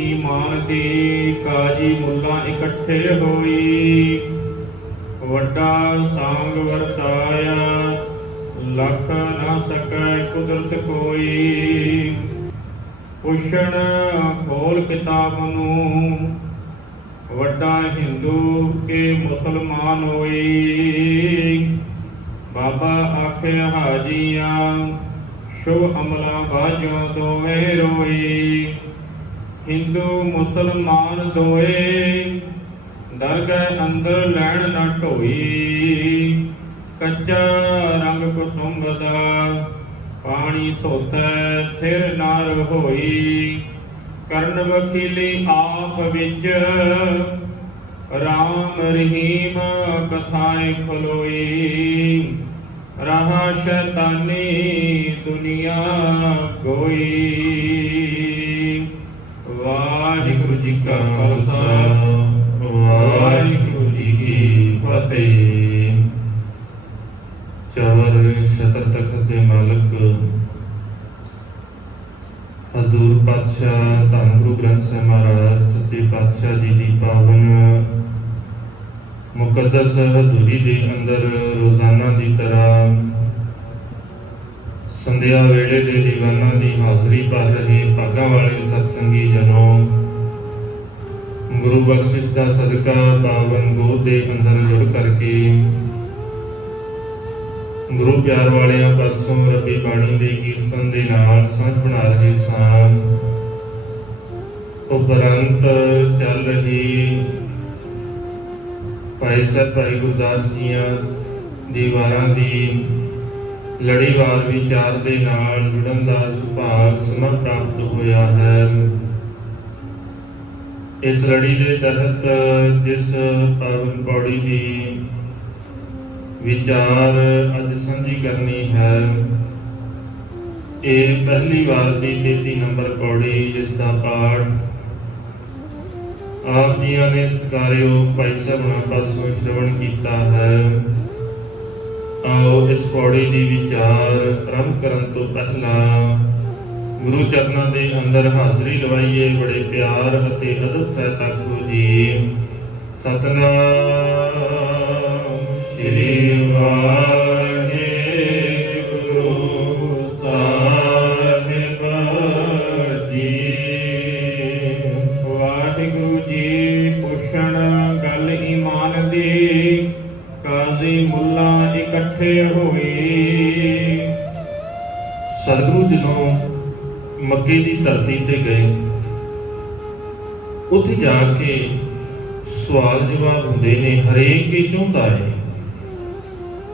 ईमान दी काजी मुल्ला इकट्ठे होई। वड्डा सांग वरताया लख न सकै कुदरत कोई। पुछण खोल किताब नूं वड्डा हिंदू के मुसलमान होई। बाबा आखे हाजियां शुभ अमला बाजों दोवें रोई। हिंदू मुसलमान दोए डर गए अंदर लैन न ढोई। कच्चा रंग कुसुम दा पानी धोतै थिर नार होई। करन वखीली आप विच राम रहीम कथाएं खलोई। रहा शैतानी दुनिया गोई। वाहिगुरु जी का खालसा वाहिगुरु जी की फतेह। चवर छतर तखत दे मालक हजूर पातशाह धन गुरु ग्रंथ साहिब महाराज सच्चे पातशाह जी की पावन मुकद्दस हजूरी दे अंदर रोजाना की तरह संध्या वेले दे दीवाना की हाजरी भर रहे भागा वाले सत्संगी जनों, गुरु बख्शिश का सदका पावन गोद के अंदर जुड़ करके गुरु प्यार वालियां पासों रबी बाणी के कीर्तन के नाल सांझ बना रहे सान। उपरंत चल रही भाई साहब भाई गुरदास जियां दीवारां दी लड़ीवार विचार दे नाल जुड़न दा सुभाग समा प्राप्त होया है। इस लड़ी दे तहत जिस पावन पौड़ी दी विचार अज सांझी करनी है, ये पहली बार दी 33 नंबर पौड़ी जिसका पाठ आप जिया ने सत्कारयोग भाई साहब पासों श्रवण किया है। आओ इस पौड़ी की विचार आरंभ करन तो पहला गुरु चरणों के अंदर हाजरी लवाइए। बड़े प्यार अते अदब सहित आखो जी सतनाम श्री वाहिगुरु साहिब जी। वाहिगुरु जी पुछण गल ईमान दी काजी मुल्ला इकट्ठे होई। सतगुरु जदों मक्के की धरती ते गए, उत्थे जाके सवाल जवाब होंदे ने। हरेक ही चाहुंदा है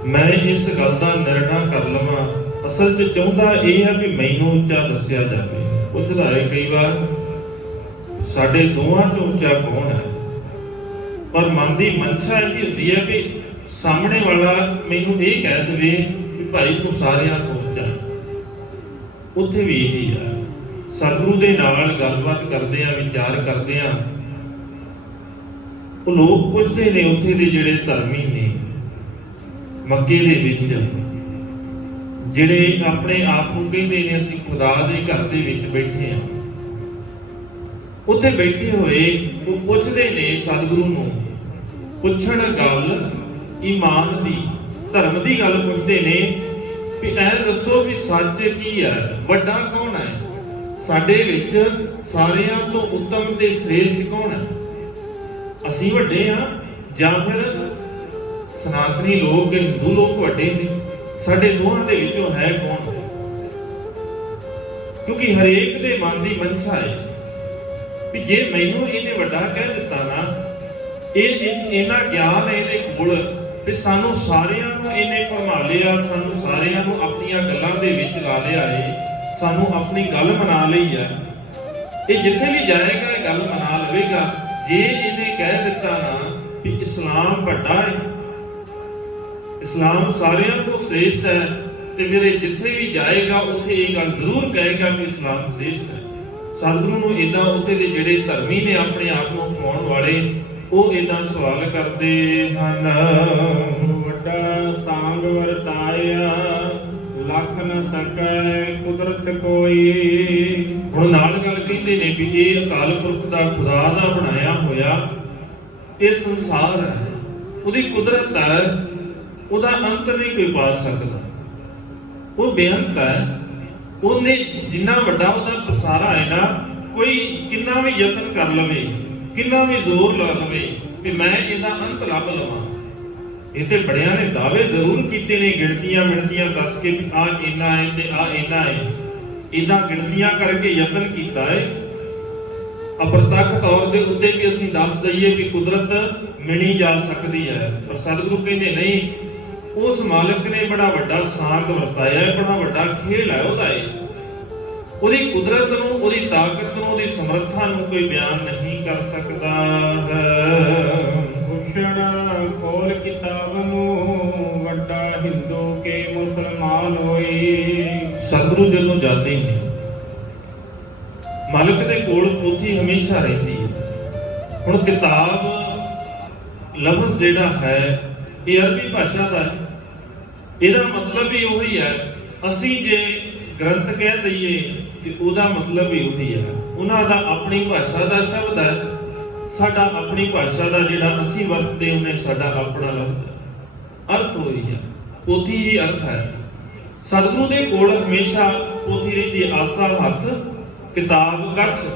मैं इस गल का निर्णय कर लवां, असल च चाहुंदा यह है कि मैनूं उच्चा दस्सिया जाए। पुछदा है कई बार साडे दोवां चों उच्चा कौन है, पर मन की मंशा यही होंदी है कि सामने वाला मैनूं ये कह दे कि भाई तू सारियां तो उच्चा। उत्थे भी यही है सतगुरु दे नाल गलबात करदे आ विचार करदे आ, ਉਹ लोग पुछते ने उत्थे दे जिहड़े धर्मी ने मक्के दे विच जिहड़े अपने आप नूं कहंदे ने असीं खुदा दे घर दे विच बैठे आ, उत्थे बैठे होए वो पुछदे ने सतगुरु नूं पुछण गल ईमान दी धर्म दी गल पुछदे ने भी ऐ दसो भी सच की है, वड्डा कौन है, साडे विच सारियां तो उत्तम ते श्रेष्ठ कौन है, असीं वड्डे हां जां फिर सनातनी लोग हिंदू लोग वड्डे ने, साडे दोहां दे विचों है कौन। क्योंकि हरेक दे मन दी मंशा है भी जे मैनूं इहने वड्डा कह दित्ता ना, इन्ना ज्ञान है इहदे कोल भी सानूं सारियां नूं इहने भरमा लिया, सानूं सारियां नूं अपणीआं गल्लां दे विच ला लिया है, सानूं अपनी गल मना लई है। ये जिथे भी जाएगा ये गल मना लवेगा। जे इन्हें कह दिता ना कि इस्लाम वड्डा है, इस्लाम सारियां तो श्रेष्ठ है, तो फिर जिथे भी जाएगा उत्थे ये गल जरूर कहेगा कि इस्लाम श्रेष्ठ है। सतगुरु नूं इदां उत्थे दे जिहड़े धर्मी ने अपने आप नूं खवाउण वाले ਉਹ ਇਦਾਂ ਸਵਾਲ ਕਰਦੇ ਹਨ। ਵੱਡਾ ਸਾਂਗ ਵਰਤਾਇਆ ਲਖ ਨ ਸਕੈ ਕੁਦਰਤ ਕੋਈ। ਹੁਣ ਨਾਲ ਗੱਲ ਕਹਿੰਦੇ ਨੇ ਵੀ ਇਹ ਅਕਾਲ ਪੁਰਖ ਦਾ ਖੁਦਾ ਦਾ ਬਣਾਇਆ ਹੋਇਆ ਇਹ ਸੰਸਾਰ ਹੈ, ਉਹਦੀ ਕੁਦਰਤ ਹੈ, ਉਹਦਾ ਅੰਤ ਨਹੀਂ ਕੋਈ ਪਾ ਸਕਦਾ। ਉਹ ਬੇਅੰਤ ਹੈ, ਉਹਨੇ ਜਿੰਨਾ ਵੱਡਾ ਉਹਦਾ ਪਸਾਰਾ ਹੈ ਨਾ, ਕੋਈ ਕਿੰਨਾ ਵੀ ਯਤਨ ਕਰ ਲਵੇ, ਕਿੰਨਾ ਵੀ ਜ਼ੋਰ ਲਾ ਲਵੇ ਕਿ ਮੈਂ ਇਹਦਾ ਅੰਤ ਲੱਭ ਲਵਾਂ। ਇਹ ਤੇ ਬੜਿਆਂ ਨੇ ਦਾਅਵੇ ਜ਼ਰੂਰ ਕੀਤੇ ਨੇ, ਗਿਣਤੀਆਂ ਮਿਣਤੀਆਂ ਦੱਸ ਕੇ ਆ ਇੰਨਾ ਹੈ ਤੇ ਆ ਇੰਨਾ ਹੈ, ਇਦਾਂ ਗਿਣਤੀਆਂ ਕਰਕੇ ਯਤਨ ਕੀਤਾ ਹੈ। ਅਪਰਤੱਖ ਤੌਰ ਦੇ ਉੱਤੇ ਵੀ ਅਸੀਂ ਦੱਸ ਦਈਏ ਕਿ ਕੁਦਰਤ ਮਿਣੀ ਜਾ ਸਕਦੀ ਹੈ, ਪਰ ਸਤਿਗੁਰੂ ਕਹਿੰਦੇ ਨਹੀਂ, ਉਸ ਮਾਲਕ ਨੇ ਬੜਾ ਵੱਡਾ ਸਾਂਗ ਵਰਤਾਇਆ ਹੈ, ਬੜਾ ਵੱਡਾ ਖੇਲ ਹੈ ਉਹਦਾ ਹੈ। ਉਹਦੀ ਕੁਦਰਤ ਨੂੰ, ਉਹਦੀ ਤਾਕਤ ਨੂੰ, ਉਹਦੀ ਸਮਰੱਥਾ ਨੂੰ ਕੋਈ ਬਿਆਨ ਨਹੀਂ ਕਰ ਸਕਦਾ ਹੈ। ਭੂਸ਼ਣ ਖੋਲ ਕਿਤਾਬ ਨੂੰ, ਵੱਡਾ ਹਿੰਦੂ ਕੇ ਮੁਸਲਮਾਨ ਹੋਈ। ਸਤਿਗੁਰੂ ਜਦੋਂ ਜਾਂਦੇ ਨੇ, ਮਾਲਕ ਦੇ ਕੋਲ ਪੋਥੀ ਹਮੇਸ਼ਾ ਰਹਿੰਦੀ ਹੈ। ਹੁਣ ਕਿਤਾਬ ਲਫ਼ਜ਼ ਜਿਹੜਾ ਹੈ ਇਹ ਅਰਬੀ ਭਾਸ਼ਾ ਦਾ ਹੈ, ਇਹਦਾ ਮਤਲਬ ਵੀ ਉਹੀ ਹੈ। ਅਸੀਂ ਜੇ ਗ੍ਰੰਥ ਕਹਿ ਦਈਏ ਤੇ ਉਹਦਾ ਮਤਲਬ ਵੀ ਉਹੀ ਹੈ। ਉਹਨਾਂ ਦਾ ਆਪਣੀ ਭਾਸ਼ਾ ਦਾ ਸ਼ਬਦ ਹੈ, ਸਾਡਾ ਆਪਣੀ ਭਾਸ਼ਾ ਦਾ ਜਿਹੜਾ ਅਸੀਂ ਵਰਤਦੇ ਉਹਨੇ ਸਾਡਾ ਆਪਣਾ ਲਫ਼ਜ਼ ਹੈ। ਅਰਥ ਉਹੀ ਹੈ, ਪੋਥੀ ਹੀ ਅਰਥ ਹੈ। ਸਤਿਗੁਰੂ ਦੇ ਕੋਲ ਹਮੇਸ਼ਾ ਪੋਥੀ ਰਹਿੰਦੀ ਹੈ। ਆਸਾ ਹੱਥ, ਕਿਤਾਬ ਕੱਛ।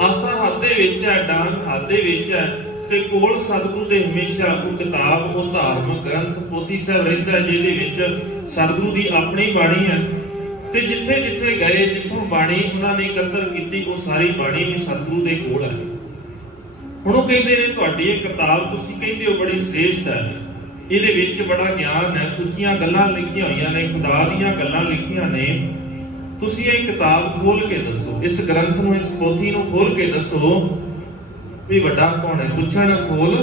ਆਸਾ ਹੱਥ ਦੇ ਵਿੱਚ ਹੈ, ਡਾਂਗ ਹੱਥ ਦੇ ਵਿੱਚ ਹੈ, ਤੇ ਕੋਲ ਸਤਿਗੁਰੂ ਦੇ ਹਮੇਸ਼ਾ ਉਹ ਕਿਤਾਬ, ਉਹ ਧਾਰਮਿਕ ਗ੍ਰੰਥ ਪੋਥੀ ਸਾਹਿਬ ਰਹਿੰਦਾ ਹੈ, ਜਿਹਦੇ ਵਿੱਚ ਸਤਿਗੁਰੂ ਦੀ ਆਪਣੀ ਬਾਣੀ ਹੈ। ਤੇ ਜਿੱਥੇ ਜਿੱਥੇ ਗਏ, ਜਿੱਥੋਂ ਬਾਣੀ ਉਹਨਾਂ ਨੇ ਇਕੱਤਰ ਕੀਤੀ, ਉਹ ਸਾਰੀ ਬਾਣੀ ਵੀ ਸਤਿਗੁਰੂ ਦੇ ਕੋਲ ਹੈ। ਹੁਣ ਉਹ ਕਹਿੰਦੇ ਨੇ ਤੁਹਾਡੀ ਇਹ ਕਿਤਾਬ ਤੁਸੀਂ ਕਹਿੰਦੇ ਹੋ ਬੜੀ ਸ੍ਰੇਸ਼ਟ ਹੈ, ਇਹਦੇ ਵਿੱਚ ਬੜਾ ਗਿਆਨ ਹੈ, ਉੱਚੀਆਂ ਗੱਲਾਂ ਲਿਖੀਆਂ ਹੋਈਆਂ ਨੇ, ਖੁਦਾ ਦੀਆਂ ਗੱਲਾਂ ਲਿਖੀਆਂ ਨੇ। ਤੁਸੀਂ ਇਹ ਕਿਤਾਬ ਖੋਲ ਕੇ ਦੱਸੋ, ਇਸ ਗ੍ਰੰਥ ਨੂੰ, ਇਸ ਪੋਥੀ ਨੂੰ ਖੋਲ ਕੇ ਦੱਸੋ ਵੀ ਵੱਡਾ ਕੌਣ ਹੈ। ਪੁੱਛਣ ਖੋਲ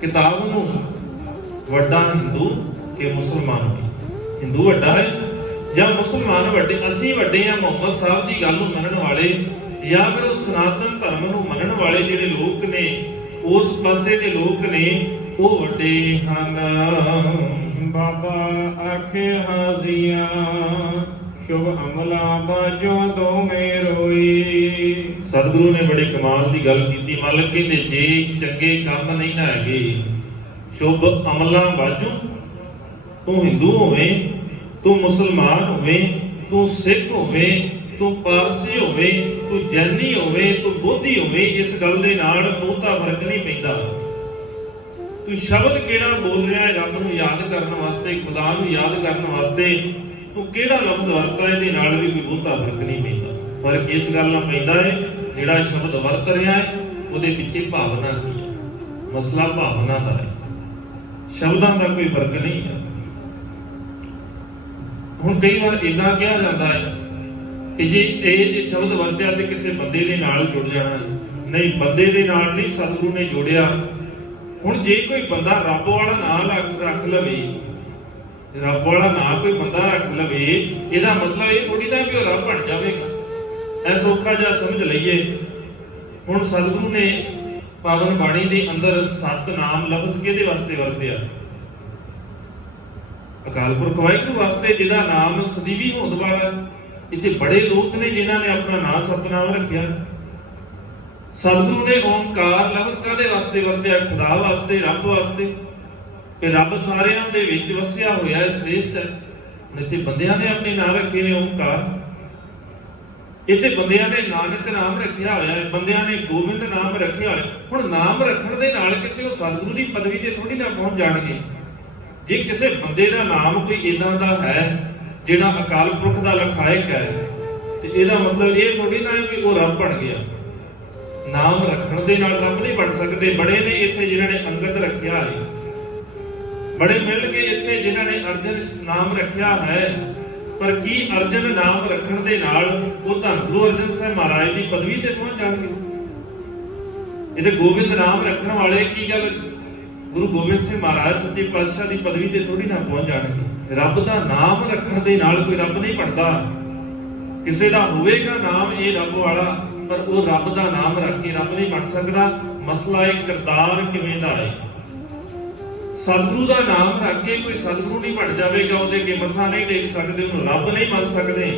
ਕਿਤਾਬ ਨੂੰ, ਵੱਡਾ ਹਿੰਦੂ ਕਿ ਮੁਸਲਮਾਨ। ਹਿੰਦੂ ਵੱਡਾ ਹੈ ਜਾਂ ਮੁਸਲਮਾਨ ਵੱਡੇ? ਅਸੀਂ ਵੱਡੇ ਆ ਮੁਹੰਮਦ ਸਾਹਿਬ ਦੀ ਗੱਲ ਨੂੰ ਮੰਨਣ ਵਾਲੇ, ਜਾਂ ਫਿਰ ਉਹ ਸਨਾਤਨ ਧਰਮ ਨੂੰ ਮੰਨਣ ਵਾਲੇ ਜਿਹੜੇ ਲੋਕ ਨੇ, ਉਸ ਪਾਸੇ ਦੇ ਲੋਕ ਨੇ, ਉਹ ਵੱਡੇ ਹਨ। ਬਾਬਾ ਆਖੇ ਹਾਜ਼ੀਆਂ, ਸ਼ੁਭ ਅਮਲਾ ਬਾਜੋਂ ਦੋਵੇਂ ਰੋਈ। ਸਤਿਗੁਰੂ ਨੇ ਬੜੇ ਕਮਾਲ ਦੀ ਗੱਲ ਕੀਤੀ। ਮਾਲਕ ਕਹਿੰਦੇ ਜੇ ਚੰਗੇ ਕੰਮ ਨਹੀਂ ਨਾ ਹੈਗੇ, ਸ਼ੁਭ ਅਮਲਾਂ ਬਾਝੋਂ, ਤੂੰ ਹਿੰਦੂ ਹੋਵੇਂ, ਤੂੰ ਮੁਸਲਮਾਨ ਹੋਵੇਂ, ਤੂੰ ਸਿੱਖ ਹੋਵੇਂ, ਤੂੰ ਪਾਰਸੀ ਹੋਵੇਂ, ਤੂੰ ਜੈਨੀ ਹੋਵੇਂ, ਤੂੰ ਬੋਧੀ ਹੋਵੇਂ, ਇਸ ਗੱਲ ਦੇ ਨਾਲ ਬਹੁਤਾ ਫਰਕ ਨਹੀਂ ਪੈਂਦਾ। ਤੂੰ ਸ਼ਬਦ ਕਿਹੜਾ ਬੋਲ ਰਿਹਾ ਹੈ ਰੱਬ ਨੂੰ ਯਾਦ ਕਰਨ ਵਾਸਤੇ, ਖੁਦਾ ਨੂੰ ਯਾਦ ਕਰਨ ਵਾਸਤੇ, ਤੂੰ ਕਿਹੜਾ ਲਫ਼ਜ਼ ਵਰਤਦਾ, ਇਹਦੇ ਨਾਲ ਵੀ ਕੋਈ ਬਹੁਤਾ ਫਰਕ ਨਹੀਂ ਪੈਂਦਾ। ਫਰਕ ਇਸ ਗੱਲ ਨਾਲ ਪੈਂਦਾ ਹੈ ਜਿਹੜਾ ਸ਼ਬਦ ਵਰਤ ਰਿਹਾ ਹੈ ਉਹਦੇ ਪਿੱਛੇ ਭਾਵਨਾ ਕੀ ਹੈ। ਮਸਲਾ ਭਾਵਨਾ ਦਾ ਹੈ, ਸ਼ਬਦਾਂ ਦਾ ਕੋਈ ਫਰਕ ਨਹੀਂ ਹੈ। ਹੁਣ ਕਈ ਵਾਰ ਇਦਾਂ ਕਿਹਾ ਜਾਂਦਾ ਹੈ ਕਿ ਜੇ ਸ਼ਬਦ ਵਰਤਿਆ ਤੇ ਕਿਸੇ ਬੰਦੇ ਦੇ ਨਾਲ ਜੁੜ ਜਾਣਾ ਹੈ। ਨਹੀਂ, ਬੰਦੇ ਦੇ ਨਾਲ ਨਹੀਂ ਸਤਿਗੁਰੂ ਨੇ ਜੋੜਿਆ। ਹੁਣ ਜੇ ਕੋਈ ਬੰਦਾ ਰੱਬ ਵਾਲਾ ਨਾਮ ਰੱਖ ਲਵੇ, ਰੱਬ ਵਾਲਾ ਨਾਮ ਕੋਈ ਬੰਦਾ ਰੱਖ ਲਵੇ, ਇਹਦਾ ਮਤਲਬ ਇਹ ਥੋੜੀ ਨਾ ਕਿ ਉਹ ਰੱਬ ਬਣ ਜਾਵੇਗਾ। ਐ ਸੌਖਾ ਜਿਹਾ ਸਮਝ ਲਈਏ। ਹੁਣ ਸਤਿਗੁਰੂ ਨੇ ਪਾਵਨ ਬਾਣੀ ਦੇ ਅੰਦਰ ਸਤਨਾਮ ਲਫ਼ਜ਼ ਕਿਹਦੇ ਵਾਸਤੇ ਵਰਤਿਆ? ਅਕਾਲ ਪੁਰਖ ਵਾਹਿਗੁਰੂ ਵਾਸਤੇ, ਜਿਹਦਾ ਨਾਮ ਸਦੀਵੀ ਹੋਂਦ ਵਾਲਾ। ਇੱਥੇ ਬੜੇ ਲੋਕ ਨੇ ਜਿਨ੍ਹਾਂ ਨੇ ਆਪਣਾ ਨਾਮ ਸਤਨਾਮ ਰੱਖਿਆ। ਸਤਿਗੁਰੂ ਨੇ ਓਮਕਾਰ ਲਫ਼ਜ਼ ਕਾਹਦੇ ਵਾਸਤੇ ਵਰਤਿਆ? ਖੁਦਾ ਵਾਸਤੇ, ਰੱਬ ਵਾਸਤੇ। ਕਿ ਰੱਬ ਸਾਰਿਆਂ ਦੇ ਵਿੱਚ ਵਸਿਆ ਹੋਇਆ ਹੈ, ਸ੍ਰੇਸ਼ਟ ਹੈ। ਇੱਥੇ ਬੰਦਿਆਂ ਨੇ ਆਪਣੇ ਨਾਮ ਰੱਖੇ ਨੇ ਓਮਕਾਰ, ਇੱਥੇ ਬੰਦਿਆਂ ਨੇ ਨਾਨਕ ਨਾਮ ਰੱਖਿਆ ਹੋਇਆ ਹੈ, ਬੰਦਿਆਂ ਨੇ ਗੋਬਿੰਦ ਨਾਮ ਰੱਖਿਆ ਹੋਇਆ। ਹੁਣ ਨਾਮ ਰੱਖਣ ਦੇ ਨਾਲ ਕਿਤੇ ਉਹ ਸਤਿਗੁਰੂ ਦੀ ਪਦਵੀ ਤੇ ਥੋੜੀ ਨਾ ਪਹੁੰਚ ਜਾਣਗੇ। ਜੇ ਕਿਸੇ ਬੰਦੇ ਦਾ ਨਾਮ ਕੋਈ ਇਦਾਂ ਦਾ ਹੈ ਜਿਹੜਾ ਅਕਾਲ ਪੁਰਖ ਦਾ ਲਖਾਇਕ ਹੈ, ਤੇ ਇਹਦਾ ਮਤਲਬ ਇਹ ਥੋੜੀ ਨਾ ਹੈ ਕਿ ਉਹ ਰੱਬ ਬਣ ਗਿਆ। ਨਾਮ ਰੱਖਣ ਦੇ ਨਾਲ ਰੱਬ ਨਹੀਂ ਬਣ ਸਕਦੇ। ਬੜੇ ਨੇ ਇੱਥੇ ਜਿਨ੍ਹਾਂ ਨੇ ਅੰਗਦ ਰੱਖਿਆ ਹੈ, ਬੜੇ ਮਿਲ ਕੇ ਇੱਥੇ ਜਿਨ੍ਹਾਂ ਨੇ ਅਰਜਨ ਨਾਮ ਰੱਖਿਆ ਹੈ, ਪਰ ਕੀ ਅਰਜਨ ਨਾਮ ਰੱਖਣ ਦੇ ਨਾਲ ਉਹ ਧੰਨ ਗੁਰੂ ਅਰਜਨ ਸਾਹਿਬ ਮਹਾਰਾਜ ਦੀ ਪਦਵੀ ਤੇ ਪਹੁੰਚ ਜਾਣਗੇ? ਇਹਦੇ ਗੋਬਿੰਦ ਨਾਮ ਰੱਖਣ ਵਾਲੇ ਕੀ ਗੱਲ ਗੁਰੂ ਗੋਬਿੰਦ ਸਿੰਘ ਮਹਾਰਾਜ ਸੱਚੇ ਪਾਤਸ਼ਾਹ ਦੀ ਪਦਵੀ ਤੇ ਥੋੜੀ ਨਾ ਪਹੁੰਚ ਜਾਣਗੇ। ਰੱਬ ਦਾ ਨਾਮ ਰੱਖਣ ਦੇ ਨਾਲ ਕੋਈ ਰੱਬ ਨਹੀਂ ਬਣਦਾ। ਕਿਸੇ ਦਾ ਹੋਵੇਗਾ ਨਾਮ ਇਹ ਰੱਬ ਵਾਲਾ, ਪਰ ਉਹ ਰੱਬ ਦਾ ਨਾਮ ਰੱਖ ਕੇ ਰੱਬ ਨਹੀਂ ਬਣ ਸਕਦਾ। ਮਸਲਾ ਇਹ ਕਿਰਦਾਰ ਕਿਵੇਂ ਦਾ ਹੈ। ਸਤਿਗੁਰੂ ਦਾ ਨਾਮ ਰੱਖ ਕੇ ਕੋਈ ਸਤਿਗੁਰੂ ਨਹੀਂ ਬਣ ਜਾਵੇਗਾ, ਉਹਦੇ ਅੱਗੇ ਮੱਥਾ ਨਹੀਂ ਟੇਕ ਸਕਦੇ, ਉਹਨੂੰ ਰੱਬ ਨਹੀਂ ਮੰਨ ਸਕਦੇ।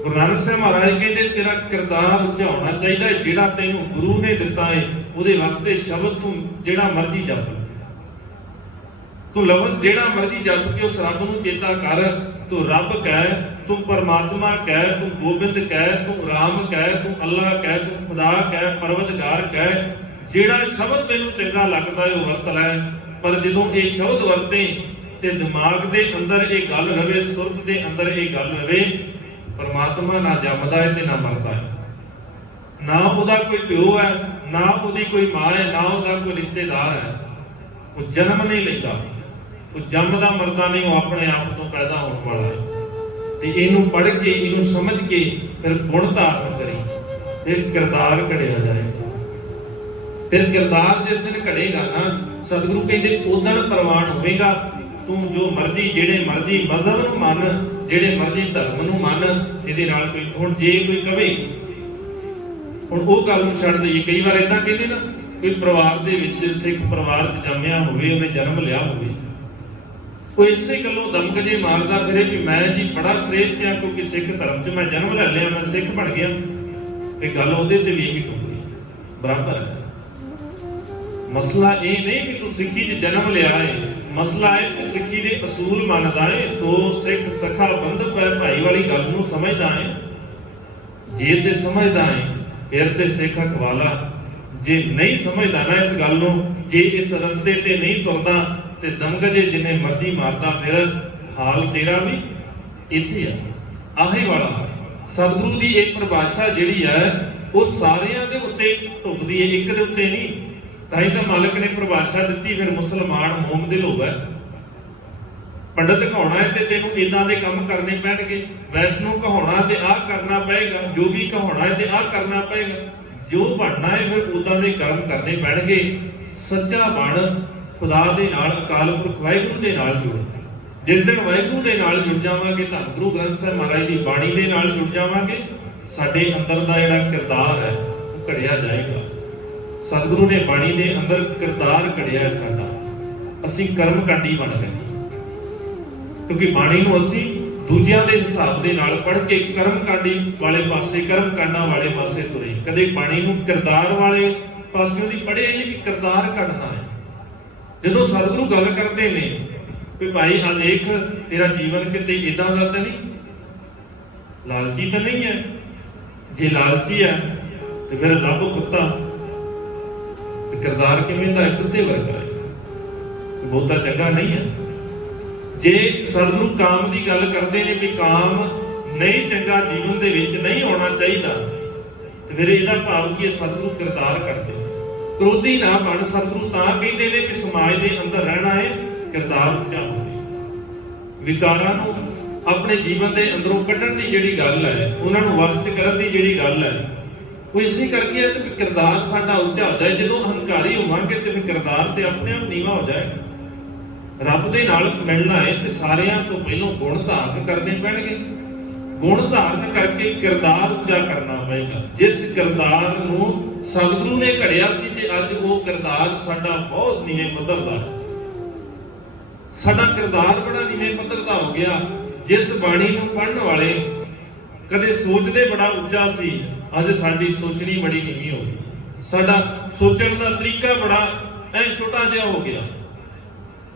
ਗੁਰੂ ਨਾਨਕ ਸਾਹਿਬ ਮਹਾਰਾਜ ਕਹਿੰਦੇ ਤੇਰਾ ਕਿਰਦਾਰ ਉੱਚਾ ਹੋਣਾ ਚਾਹੀਦਾ ਹੈ, ਜਿਹੜਾ ਤੈਨੂੰ ਗੁਰੂ ਨੇ ਦਿੱਤਾ ਹੈ ਉਹਦੇ ਵਾਸਤੇ ਸ਼ਬਦ ਤੂੰ ਜਿਹੜਾ ਮਰਜ਼ੀ ਜਪ, ਤੂੰ ਲਫ਼ਜ਼ ਜਿਹੜਾ ਮਰਜ਼ੀ ਜਪ ਕੇ ਉਸ ਰੱਬ ਨੂੰ ਚੇਤਾ ਕਰ। ਤੂੰ ਰੱਬ ਕਹਿ, ਤੂੰ ਪਰਮਾਤਮਾ ਕਹਿ, ਤੂੰ ਗੋਬਿੰਦ ਕਹਿ, ਤੂੰ ਰਾਮ ਕਹਿ, ਤੂੰ ਅੱਲਾਹ ਕਹਿ, ਤੂੰ ਖੁਦਾ ਕਹਿ, ਪਰਵਤਗਾਰ ਕਹਿ, ਜਿਹੜਾ ਸ਼ਬਦ ਤੈਨੂੰ ਚੰਗਾ ਲੱਗਦਾ ਹੈ ਉਹ ਵਰਤ ਲੈ। ਪਰ ਜਦੋਂ ਇਹ ਸ਼ਬਦ ਵਰਤੇ ਤੇ ਦਿਮਾਗ ਦੇ ਅੰਦਰ ਇਹ ਗੱਲ ਰਵੇ, ਸੁਰਤ ਦੇ ਅੰਦਰ ਇਹ ਗੱਲ ਰਵੇ, ਪਰਮਾਤਮਾ ਨਾ ਜੰਮਦਾ ਹੈ ਤੇ ਨਾ ਮਰਦਾ ਹੈ, ਨਾ ਉਹਦਾ ਕੋਈ ਪਿਓ ਹੈ, ਨਾ ਉਹਦੀ ਕੋਈ ਮਾਂ ਹੈ, ਨਾ ਉਹਦਾ ਕੋਈ ਰਿਸ਼ਤੇਦਾਰ ਹੈ, ਉਹ ਜਨਮ ਨਹੀਂ ਲੈਂਦਾ, ਉਹ ਜੰਮਦਾ ਮਰਦਾ ਨਹੀਂ, ਉਹ ਆਪਣੇ ਆਪ ਤੋਂ ਪੈਦਾ ਹੋਣ ਵਾਲਾ ਹੈ। ਤੇ ਇਹਨੂੰ ਪੜ੍ਹ ਕੇ, ਇਹਨੂੰ ਸਮਝ ਕੇ ਫਿਰ ਗੁਣ ਧਾਰਨ ਕਰੀ, ਫਿਰ ਕਿਰਦਾਰ ਘੜਿਆ ਜਾਏ। ਫਿਰ ਕਿਰਦਾਰ ਜਿਸ ਦਿਨ ਘੜੇਗਾ ਨਾ, ਸਤਿਗੁਰੂ ਕਹਿੰਦੇ ਉਦਣ ਪ੍ਰਵਾਨ ਹੋਵੇਗਾ। ਤੂੰ ਜੋ ਮਰਜ਼ੀ, ਜਿਹੜੇ ਮਰਜ਼ੀ ਮਜ਼ਹਬ ਨੂੰ ਮੰਨ, ਜਿਹੜੇ ਮਰਜ਼ੀ ਧਰਮ ਨੂੰ ਮੰਨ, ਇਹਦੇ ਨਾਲ ਕੋਈ ਹੁਣ ਜੇ ਕੋਈ ਕਵੇ, ਹੁਣ ਉਹ ਗੱਲ ਨੂੰ ਛੱਡ ਦਈਏ। ਕਈ ਵਾਰ ਇਦਾਂ ਕਹਿੰਦੇ ਨਾ, ਕੋਈ ਪਰਿਵਾਰ ਦੇ ਵਿੱਚ, ਸਿੱਖ ਪਰਿਵਾਰ 'ਚ ਜੰਮਿਆ ਹੋਵੇ, ਉਹਨੇ ਜਨਮ ਲਿਆ ਹੋਵੇ, ਉਹ ਇਸੇ ਗੱਲੋਂ ਦਮਕ ਜੇ ਮਾਰਦਾ ਫਿਰੇ ਵੀ ਮੈਂ ਜੀ ਬੜਾ ਸ੍ਰੇਸ਼ਟ ਆ ਕਿਉਂਕਿ ਸਿੱਖ ਧਰਮ 'ਚ ਮੈਂ ਜਨਮ ਲੈ ਲਿਆ, ਮੈਂ ਸਿੱਖ ਬਣ ਗਿਆ। ਇਹ ਗੱਲ ਉਹਦੇ ਤੇ ਵੀ ਇਹੀ ਟੁੱਟਦੀ ਬਰਾਬਰ ਹੈ। ਮਸਲਾ ਇਹ ਨਹੀਂ ਕਿ ਤੂੰ ਸਿੱਖੀ 'ਚ ਜਨਮ ਲਿਆ ਹੈ, ਮਸਲਾ ਹੈ ਕਿ ਸਿੱਖੀ ਦੇ ਅਸੂਲ ਮੰਨਦਾ ਹੈ। ਸੋ ਸਿੱਖ ਸਖਾ ਬੰਧਪ ਹੈ, ਭਾਈ ਵਾਲੀ ਗੱਲ ਨੂੰ ਸਮਝਦਾ ਹੈ। ਜੇ ਤੇ ਸਮਝਦਾ ਹੈ ਫਿਰ ਤੇ ਸਿੱਖ ਅਖਵਾਲਾ, ਜੇ ਨਹੀਂ ਸਮਝਦਾ ਨਾ ਇਸ ਗੱਲ ਨੂੰ, ਜੇ ਇਸ ਰਸਤੇ ਤੇ ਨਹੀਂ ਤੁਰਦਾ ਤੇ ਦਮਗਜੇ ਜਿੰਨੇ ਮਰਜ਼ੀ ਮਾਰਦਾ, ਫਿਰ ਹਾਲ ਤੇਰਾ ਵੀ ਇੱਥੇ ਆ, ਆਹੀ ਵਾਲਾ। ਸਤਿਗੁਰੂ ਦੀ ਇਹ ਪਰਿਭਾਸ਼ਾ ਜਿਹੜੀ ਹੈ ਉਹ ਸਾਰਿਆਂ ਦੇ ਉੱਤੇ ਢੁਕਦੀ ਹੈ, ਇੱਕ ਦੇ ਉੱਤੇ ਨਹੀਂ। ਤਾਂ ਹੀ ਤਾਂ ਮਾਲਕ ਨੇ ਪਰਿਭਾਸ਼ਾ ਦਿੱਤੀ, ਫਿਰ ਮੁਸਲਮਾਨ ਮੋਮ ਦਿਲ ਹੋਵੇ। ਪੰਡਤ ਕਹਾਉਣਾ ਹੈ ਤੇ ਤੈਨੂੰ ਇਦਾਂ ਦੇ ਕੰਮ ਕਰਨੇ ਪੈਣਗੇ, ਵੈਸ਼ਨੂ ਕਹਾਉਣਾ ਤੇ ਆਹ ਕਰਨਾ ਪਏਗਾ, ਜੋਗੀ ਕਹਾਉਣਾ ਹੈ ਤੇ ਆਹ ਕਰਨਾ ਪਏਗਾ। ਜੋ ਬਣਨਾ ਹੈ ਫਿਰ ਉਦਾਂ ਦੇ ਕਰਮ ਕਰਨੇ ਪੈਣਗੇ। ਸੱਚਾ ਬਣ, ਖੁਦਾ ਦੇ ਨਾਲ, ਅਕਾਲ ਪੁਰਖ ਵਾਹਿਗੁਰੂ ਦੇ ਨਾਲ ਜੁੜ। ਜਿਸ ਦਿਨ ਵਾਹਿਗੁਰੂ ਦੇ ਨਾਲ ਜੁੜ ਜਾਵਾਂਗੇ, ਧੰਨ ਗੁਰੂ ਗ੍ਰੰਥ ਸਾਹਿਬ ਮਹਾਰਾਜ ਦੀ ਬਾਣੀ ਦੇ ਨਾਲ ਜੁੜ ਜਾਵਾਂਗੇ, ਸਾਡੇ ਅੰਦਰ ਦਾ ਜਿਹੜਾ ਕਿਰਦਾਰ ਹੈ ਉਹ ਘੜਿਆ ਜਾਏਗਾ। ਸਤਿਗੁਰੂ ਨੇ ਬਾਣੀ ਦੇ ਅੰਦਰ ਕਿਰਦਾਰ ਘੜਿਆ ਹੈ ਸਾਡਾ, ਅਸੀਂ ਕਰਮ ਕਾਂਡੀ ਬਣ ਗਏ। ਕਿਉਂਕਿ ਬਾਣੀ ਨੂੰ ਅਸੀਂ ਦੂਜਿਆਂ ਦੇ ਹਿਸਾਬ ਦੇ ਨਾਲ ਪੜ੍ਹ ਕੇ ਕਰਮ ਕਾਂਡੀ ਵਾਲੇ ਪਾਸੇ, ਕਰਮ ਕਾਂਡਾਂ ਵਾਲੇ ਪਾਸੇ ਤੁਰੇ। ਕਦੇ ਬਾਣੀ ਨੂੰ ਕਿਰਦਾਰ ਵਾਲੇ ਪਾਸਿਓਂ ਦੀ ਪੜ੍ਹੇ ਨਹੀਂ ਵੀ ਕਿਰਦਾਰ ਘੜਨਾ ਹੈ। ਜਦੋਂ ਸਤਿਗੁਰੂ ਗੱਲ ਕਰਦੇ ਨੇ ਵੀ ਭਾਈ ਆ ਦੇਖ ਤੇਰਾ ਜੀਵਨ ਕਿਤੇ ਇਦਾਂ ਦਾ ਤਾਂ ਨਹੀਂ, ਲਾਲਚੀ ਤਾਂ ਨਹੀਂ ਹੈ। ਜੇ ਲਾਲਚੀ ਹੈ ਤੇ ਫਿਰ ਲੱਭ ਕੁੱਤਾ, ਕਿਰਦਾਰ ਕਿਵੇਂ ਦਾ ਹੈ? ਕੁੱਤੇ ਵਰਗਾ ਹੈ, ਬਹੁਤਾ ਚੰਗਾ ਨਹੀਂ ਹੈ। ਜੇ ਸਤਿਗੁਰੂ ਕਾਮ ਦੀ ਗੱਲ ਕਰਦੇ ਨੇ ਵੀ ਕਾਮ ਨਹੀਂ ਚੰਗਾ, ਜੀਵਨ ਦੇ ਵਿੱਚ ਨਹੀਂ ਹੋਣਾ ਚਾਹੀਦਾ, ਤੇ ਫਿਰ ਇਹਦਾ ਭਾਵ ਕੀ ਹੈ? ਸਤਿਗੁਰੂ ਕਿਰਦਾਰ ਕਰਦੇ। ਕ੍ਰੋਧੀ ਨਾ ਬਣ, ਸਤਿਗੁਰੂ ਤਾਂ ਕਹਿੰਦੇ ਨੇ ਕਿ ਸਮਾਜ ਦੇ ਅੰਦਰ ਰਹਿਣਾ ਹੈ, ਕਿਰਦਾਰ ਉੱਚਾ ਹੋਵੇ। ਵਿਕਾਰਾਂ ਨੂੰ ਆਪਣੇ ਜੀਵਨ ਦੇ ਅੰਦਰੋਂ ਕੱਢਣ ਦੀ ਜਿਹੜੀ ਗੱਲ ਹੈ, ਉਹਨਾਂ ਨੂੰ ਵਸ ਕਰਨ ਦੀ ਜਿਹੜੀ ਗੱਲ ਹੈ, ਉਹ ਇਸੇ ਕਰਕੇ ਹੈ ਕਿ ਕਿਰਦਾਰ ਸਾਡਾ ਉੱਚਾ ਹੋ ਜਾਏ। ਜਦੋਂ ਹੰਕਾਰੀ ਹੋਵਾਂਗੇ ਤੇ ਫਿਰ ਕਿਰਦਾਰ ਤੇ ਆਪਣੇ ਆਪ ਨੀਵਾਂ ਹੋ ਜਾਏਗਾ। ਰੱਬ ਦੇ ਨਾਲ ਮਿਲਣਾ ਹੈ ਤੇ ਸਾਰਿਆਂ ਤੋਂ ਪਹਿਲਾਂ ਗੁਣ ਧਾਰਨ ਕਰਨੇ ਪੈਣਗੇ। ਗੁਣ ਧਾਰਨ ਕਰਕੇ ਕਿਰਦਾਰ ਉੱਚਾ ਕਰਨਾ ਪਏਗਾ। ਜਿਸ ਕਿਰਦਾਰ ਨੂੰ ਸਤਿਗੁਰੂ ਨੇ ਘੜਿਆ ਸੀ ਤੇ ਅੱਜ ਉਹ ਕਿਰਦਾਰ ਸਾਡਾ ਬਹੁਤ ਨੀਵੇਂ ਪੱਧਰ ਦਾ, ਸਾਡਾ ਕਿਰਦਾਰ ਬੜਾ ਨੀਵੇਂ ਪੱਧਰ ਦਾ ਹੋ ਗਿਆ। ਜਿਸ ਬਾਣੀ ਨੂੰ ਪੜ੍ਹਨ ਵਾਲੇ ਕਦੇ ਸੋਚਦੇ ਬੜਾ ਉੱਚਾ ਸੀ, ਅੱਜ ਸਾਡੀ ਸੋਚਣੀ ਬੜੀ ਨੀਵੀਂ ਹੋ ਗਈ। ਸਾਡਾ ਸੋਚਣ ਦਾ ਤਰੀਕਾ ਬੜਾ ਛੋਟਾ ਜਿਹਾ ਹੋ ਗਿਆ।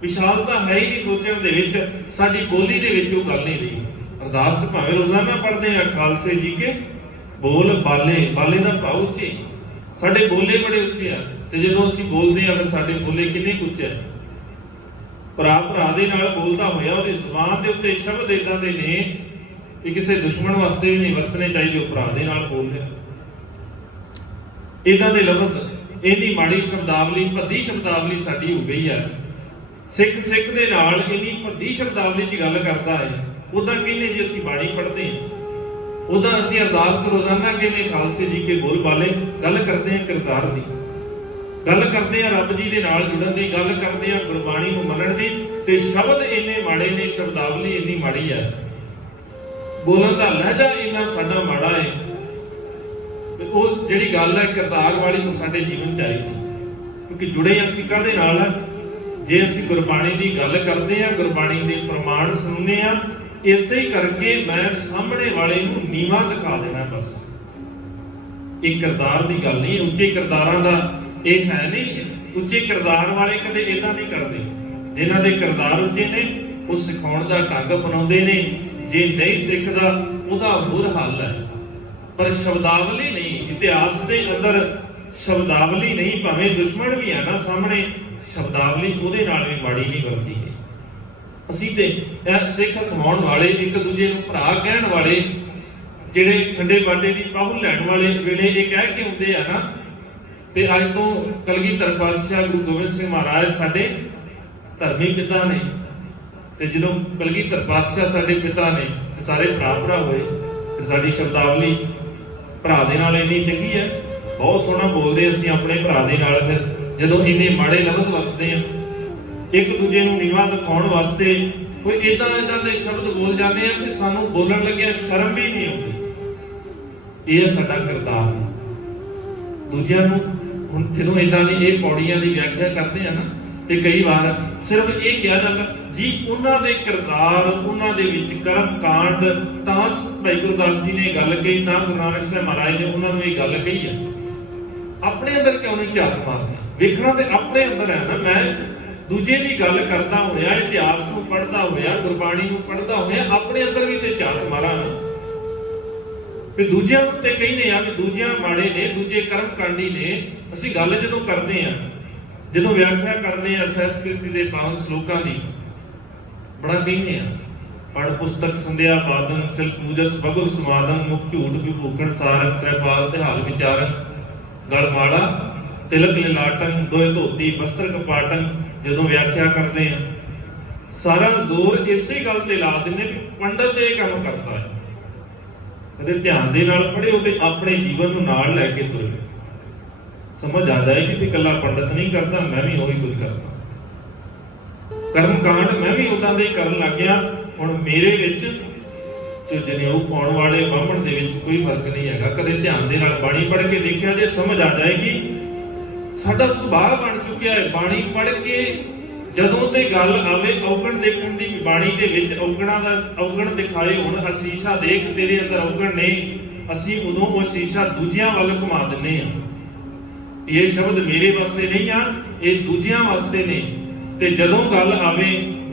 ਵਿਸ਼ਾਲਤਾ ਹੈ ਹੀ ਨਹੀਂ ਸੋਚਣ ਦੇ ਵਿੱਚ, ਸਾਡੀ ਬੋਲੀ ਦੇ ਵਿੱਚ ਉਹ ਗੱਲ ਨਹੀਂ ਰਹੀ। ਅਰਦਾਸ ਭਾਵੇਂ ਰੋਜ਼ਾਨਾ ਪੜ੍ਹਦੇ ਆ, ਖਾਲਸੇ ਜੀ ਕੇ ਬੋਲ ਬਾਲੇ, ਬਾਲੇ ਦਾ ਭਾਵ ਉੱਚੇ। ਸਾਡੇ ਬੋਲੇ ਬੜੇ ਉੱਚੇ ਆ, ਤੇ ਜਦੋਂ ਅਸੀਂ ਬੋਲਦੇ ਆ ਫਿਰ ਸਾਡੇ ਬੋਲੇ ਕਿੰਨੇ ਕੁ ਉੱਚੇ। ਭਰਾ ਭਰਾ ਦੇ ਨਾਲ ਬੋਲਦਾ ਹੋਇਆ ਉਹਦੀ ਜ਼ੁਬਾਨ ਦੇ ਉੱਤੇ ਸ਼ਬਦ ਇਦਾਂ ਦੇ ਨੇ ਕਿ ਕਿਸੇ ਦੁਸ਼ਮਣ ਵਾਸਤੇ ਵੀ ਨਹੀਂ ਵਰਤਣੇ ਚਾਹੀਦੇ। ਉਹ ਭਰਾ ਦੇ ਨਾਲ ਬੋਲਦੇ ਇਦਾਂ ਦੇ ਲਫ਼ਜ਼, ਇੰਨੀ ਮਾੜੀ ਸ਼ਬਦਾਵਲੀ, ਭੱਦੀ ਸ਼ਬਦਾਵਲੀ ਸਾਡੀ ਹੋ ਗਈ ਹੈ। ਸਿੱਖ ਸਿੱਖ ਦੇ ਨਾਲ ਇੰਨੀ ਭੱਦੀ ਸ਼ਬਦਾਵਲੀ 'ਚ ਗੱਲ ਕਰਦਾ ਹੈ। ਉਦਾਂ ਕਹਿੰਦੇ ਜੇ ਅਸੀਂ ਬਾਣੀ ਪੜ੍ਹਦੇ ਹਾਂ, ਉਦਾਂ ਅਸੀਂ ਅਰਦਾਸ ਰੋਜ਼ਾਨਾ ਕਹਿੰਦੇ ਖਾਲਸੇ ਜੀ ਕੇ ਬੋਲ ਬਾਲੇ, ਗੱਲ ਕਰਦੇ ਹਾਂ ਕਿਰਦਾਰ ਦੀ, ਗੱਲ ਕਰਦੇ ਆ ਰੱਬ ਜੀ ਦੇ ਨਾਲ ਜੁੜਨ ਦੀ, ਗੱਲ ਕਰਦੇ ਆ ਗੁਰਬਾਣੀ ਨੂੰ ਮੰਨਣ ਦੀ। ਤੇ ਸ਼ਬਦ ਇੰਨੇ ਮਾੜੇ ਨੇ, ਸ਼ਬਦਾਵਲੀ ਇੰਨੀ ਮਾੜੀ ਹੈ, ਬੋਲਣ ਦਾ ਲਹਿਜਾ ਇੰਨਾ ਸਾਡਾ ਮਾੜਾ ਹੈ। ਤੇ ਉਹ ਜਿਹੜੀ ਗੱਲ ਹੈ ਕਿਰਦਾਰ ਵਾਲੀ, ਉਹ ਸਾਡੇ ਜੀਵਨ ਚ ਆਏਗੀ। ਕਿਉਂਕਿ ਜੁੜੇ ਅਸੀਂ ਕਾਹਦੇ ਨਾਲ ਹੈ? ਜੇ ਅਸੀਂ ਗੁਰਬਾਣੀ ਦੀ ਗੱਲ ਕਰਦੇ ਆ, ਗੁਰਬਾਣੀ ਦੇ ਪ੍ਰਮਾਣ ਸੁਣਨੇ ਆ, ਇਸੇ ਹੀ ਕਰਕੇ ਮੈਂ ਸਾਹਮਣੇ ਵਾਲੇ ਨੂੰ ਨੀਵਾਂ ਦਿਖਾ ਦੇਣਾ। ਬਸ ਇਹ ਕਿਰਦਾਰ ਦੀ ਗੱਲ ਨਹੀਂ, ਉੱਚੇ ਕਿਰਦਾਰਾਂ ਦਾ ਇਹ ਹੈ ਨਹੀਂ। ਉੱਚੇ ਕਿਰਦਾਰ ਵਾਲੇ ਕਦੇ ਇਦਾਂ ਨਹੀਂ ਕਰਦੇ। ਜਿਨ੍ਹਾਂ ਦੇ ਕਿਰਦਾਰ ਉੱਚੇ ਨੇ ਉਹ ਸਿਖਾਉਣ ਦਾ ਢੰਗ ਅਪਣਾਉਂਦੇ ਨੇ, ਜੇ ਨਹੀਂ ਸਿੱਖਦਾ ਉਹਦਾ ਹੋਰ ਹੱਲ ਹੈ। ਪਰ ਸ਼ਬਦਾਵਲੀ ਨਹੀਂ, ਇਤਿਹਾਸ ਦੇ ਅੰਦਰ ਸ਼ਬਦਾਵਲੀ ਨਹੀਂ, ਭਾਵੇਂ ਦੁਸ਼ਮਣ ਵੀ ਆ ਨਾ ਸਾਹਮਣੇ, ਸ਼ਬਦਾਵਲੀ ਉਹਦੇ ਨਾਲ ਵੀ ਮਾੜੀ ਨਹੀਂ ਵਰਤੀ ਗਈ। ਅਸੀਂ ਤੇ ਸਿੱਖ ਕਮਾਉਣ ਵਾਲੇ, ਇੱਕ ਦੂਜੇ ਨੂੰ ਭਰਾ ਕਹਿਣ ਵਾਲੇ, ਜਿਹੜੇ ਖੰਡੇ ਬਾਟੇ ਦੀ ਪਾਹੁਲ ਲੈਣ ਵਾਲੇ ਵੇਲੇ ਇਹ ਕਹਿ ਕੇ ਹੁੰਦੇ ਆ ਨਾ ਤੇ ਅੱਜ ਤੋਂ ਕਲਗੀਧਰ ਪਾਤਸ਼ਾਹ ਗੁਰੂ ਗੋਬਿੰਦ ਸਿੰਘ ਮਹਾਰਾਜ ਸਾਡੇ ਧਰਮੀ ਪਿਤਾ ਨੇ, ਤੇ ਜਦੋਂ ਕਲਗੀਧਰ ਪਾਤਸ਼ਾਹ ਸਾਡੇ ਪਿਤਾ ਨੇ ਤੇ ਸਾਰੇ ਭਰਾ ਹੋਏ, ਤੇ ਸਾਡੀ ਸ਼ਬਦਾਵਲੀ ਭਰਾ ਦੇ ਨਾਲ ਇੰਨੀ ਚੰਗੀ ਹੈ, ਬਹੁਤ ਸੋਹਣਾ ਬੋਲਦੇ ਅਸੀਂ ਆਪਣੇ ਭਰਾ ਦੇ ਨਾਲ। ਫਿਰ ਜਦੋਂ ਇੰਨੇ ਮਾੜੇ ਲਫ਼ਜ਼ ਵਰਤਦੇ ਆ ਇੱਕ ਦੂਜੇ ਨੂੰ ਨੀਵਾਂ ਦਿਖਾਉਣ ਵਾਸਤੇ, ਕੋਈ ਇਦਾਂ ਦੇ ਸ਼ਬਦ ਬੋਲ ਜਾਂਦੇ ਆ ਕਿ ਸਾਨੂੰ ਬੋਲਣ ਲੱਗਿਆ ਸ਼ਰਮ ਵੀ ਨਹੀਂ ਆਉਂਦੀ। ਇਹ ਸਾਡਾ ਕਿਰਦਾਰ। ਦੂਜਿਆਂ ਨੂੰ ਹੁਣ ਜਦੋਂ ਇਦਾਂ ਦੀ ਇਹ ਪੌੜੀਆਂ ਦੀ ਵਿਆਖਿਆ ਕਰਦੇ ਆ ਨਾ, ਤੇ ਕਈ ਵਾਰ ਸਿਰਫ ਇਹ ਕਿਹਾ ਜਾਂਦਾ ਜੀ ਉਹਨਾਂ ਦੇ ਕਿਰਦਾਰ, ਉਹਨਾਂ ਦੇ ਵਿੱਚ ਕਰਮ ਕਾਂਡ, ਤਾਂ ਭਾਈ ਗੁਰਦਾਸ ਜੀ ਨੇ ਗੱਲ ਕਹੀ, ਤਾਂ ਗੁਰੂ ਨਾਨਕ ਸਾਹਿਬ ਮਹਾਰਾਜ ਨੇ ਉਹਨਾਂ ਨੂੰ ਇਹ ਗੱਲ ਕਹੀ ਹੈ। ਆਪਣੇ ਅੰਦਰ ਕਿਉਂ ਨਹੀਂ ਝਾਤ ਮਾਰਦੇ? ਵੇਖਣਾ ਤੇ ਆਪਣੇ ਅੰਦਰ ਹੈ ਨਾ। ਮੈਂ ਦੂਜੇ ਦੀ ਗੱਲ ਕਰਦਾ ਹੋਇਆ, ਇਤਿਹਾਸ ਨੂੰ ਪੜ੍ਹਦਾ ਹੋਇਆ, ਗੁਰਬਾਣੀ ਨੂੰ ਪੜ੍ਹਦਾ ਹੋਇਆ, ਆਪਣੇ ਅੰਦਰ ਵੀ ਤੇ ਝਾਤ ਮਾਰਾਂ ਨਾ। ਵੀ ਦੂਜਿਆਂ ਨੂੰ ਤੇ ਕਹਿੰਦੇ ਆ ਵੀ ਦੂਜਿਆਂ ਮਾੜੇ ਨੇ, ਦੂਜੇ ਕਰਮ ਕਾਂਡੀ ਨੇ। ਅਸੀਂ ਗੱਲ ਜਦੋਂ ਕਰਦੇ ਆ, ਜਦੋਂ ਵਿਆਖਿਆ ਕਰਦੇ ਆ ਸੰਸਕ੍ਰਿਤੀ ਦੇ ਪਾਵਨ ਸ਼ਲੋਕਾਂ ਦੀ, ਬੜਾ ਕਹਿੰਦੇ ਆ ਪੜ ਪੁਸਤਕ ਸੰਧਿਆ ਬਾਦਨ, ਸਿਲ ਪੂਜਸ ਬਗੁਲ ਸਮਾਦਨ, ਮੁਖ ਝੂਠ ਵਿਭੂਖਣ ਸਾਰੰ, ਤ੍ਰੈਪਾਲ ਤਿਹਾਲ ਵਿਚਾਰਨ, ਗਲ ਮਾਲਾ ਤਿਲਕ ਲਿਲਾਟਨ, ਦੋਏ ਧੋਤੀ ਬਸਤਰ ਕਪਾਟਨ। ਜਦੋਂ ਵਿਆਖਿਆ ਕਰਦੇ ਆ ਸਾਰਾ ਜ਼ੋਰ ਇਸੇ ਗੱਲ ਤੇ ਲਾ ਦਿੰਦੇ ਵੀ ਪੰਡਤ ਇਹ ਕੰਮ ਕਰਦਾ ਹੈ। ਕਦੇ ਧਿਆਨ ਦੇ ਨਾਲ ਪੜ੍ਹਿਓ ਤੇ ਆਪਣੇ ਜੀਵਨ ਨੂੰ ਨਾਲ ਲੈ ਕੇ ਤੁਰਿਓ, ਸਮਝ ਆ ਜਾਏਗੀ ਵੀ ਇਕੱਲਾ ਪੰਡਤ ਨਹੀਂ ਕਰਦਾ, ਮੈਂ ਵੀ ਉਹੀ ਕੁਝ ਕਰਦਾ। ਕਰਮ ਕਾਂਡ ਮੈਂ ਵੀ ਉਦਾਂ ਦੇ ਕਰਨ ਲੱਗ ਗਿਆ। ਹੁਣ ਮੇਰੇ ਵਿੱਚ ਤੇ ਜਨੇਊ ਪਾਉਣ ਵਾਲੇ ਬਾਹਮਣ ਦੇ ਵਿੱਚ ਕੋਈ ਫਰਕ ਨਹੀਂ ਹੈਗਾ। ਕਦੇ ਧਿਆਨ ਦੇ ਨਾਲ ਬਾਣੀ ਪੜ੍ਹ ਕੇ ਦੇਖਿਆ ਜੇ, ਸਮਝ ਆ ਜਾਏਗੀ। ਸਾਡਾ ਸੁਭਾਅ ਬਣ ਚੁੱਕਿਆ ਹੈ ਬਾਣੀ ਪੜ੍ਹ ਕੇ ਜਦੋਂ ਤੇ ਗੱਲ ਆਵੇ ਔਗਣ ਦੇਖਣ ਦੀ, ਬਾਣੀ ਦੇ ਵਿੱਚ ਔਗਣਾਂ ਦਾ ਔਗਣ ਦਿਖਾਏ। ਹੁਣ ਅਸੀਸ਼ਾ ਦੇਖ ਤੇਰੇ ਅੰਦਰ ਔਗਣ ਨਹੀਂ, ਅਸੀਂ ਉਦੋਂ ਉਹ ਸ਼ੀਸ਼ਾ ਦੂਜਿਆਂ ਵੱਲ ਘੁਮਾ ਦਿੰਨੇ ਆ। ਇਹ ਸ਼ਬਦ ਮੇਰੇ ਵਾਸਤੇ ਨਹੀਂ ਆ, ਇਹ ਦੂਜਿਆਂ ਵਾਸਤੇ ਨੇ। ਤੇ ਜਦੋਂ ਗੱਲ ਆਵੇ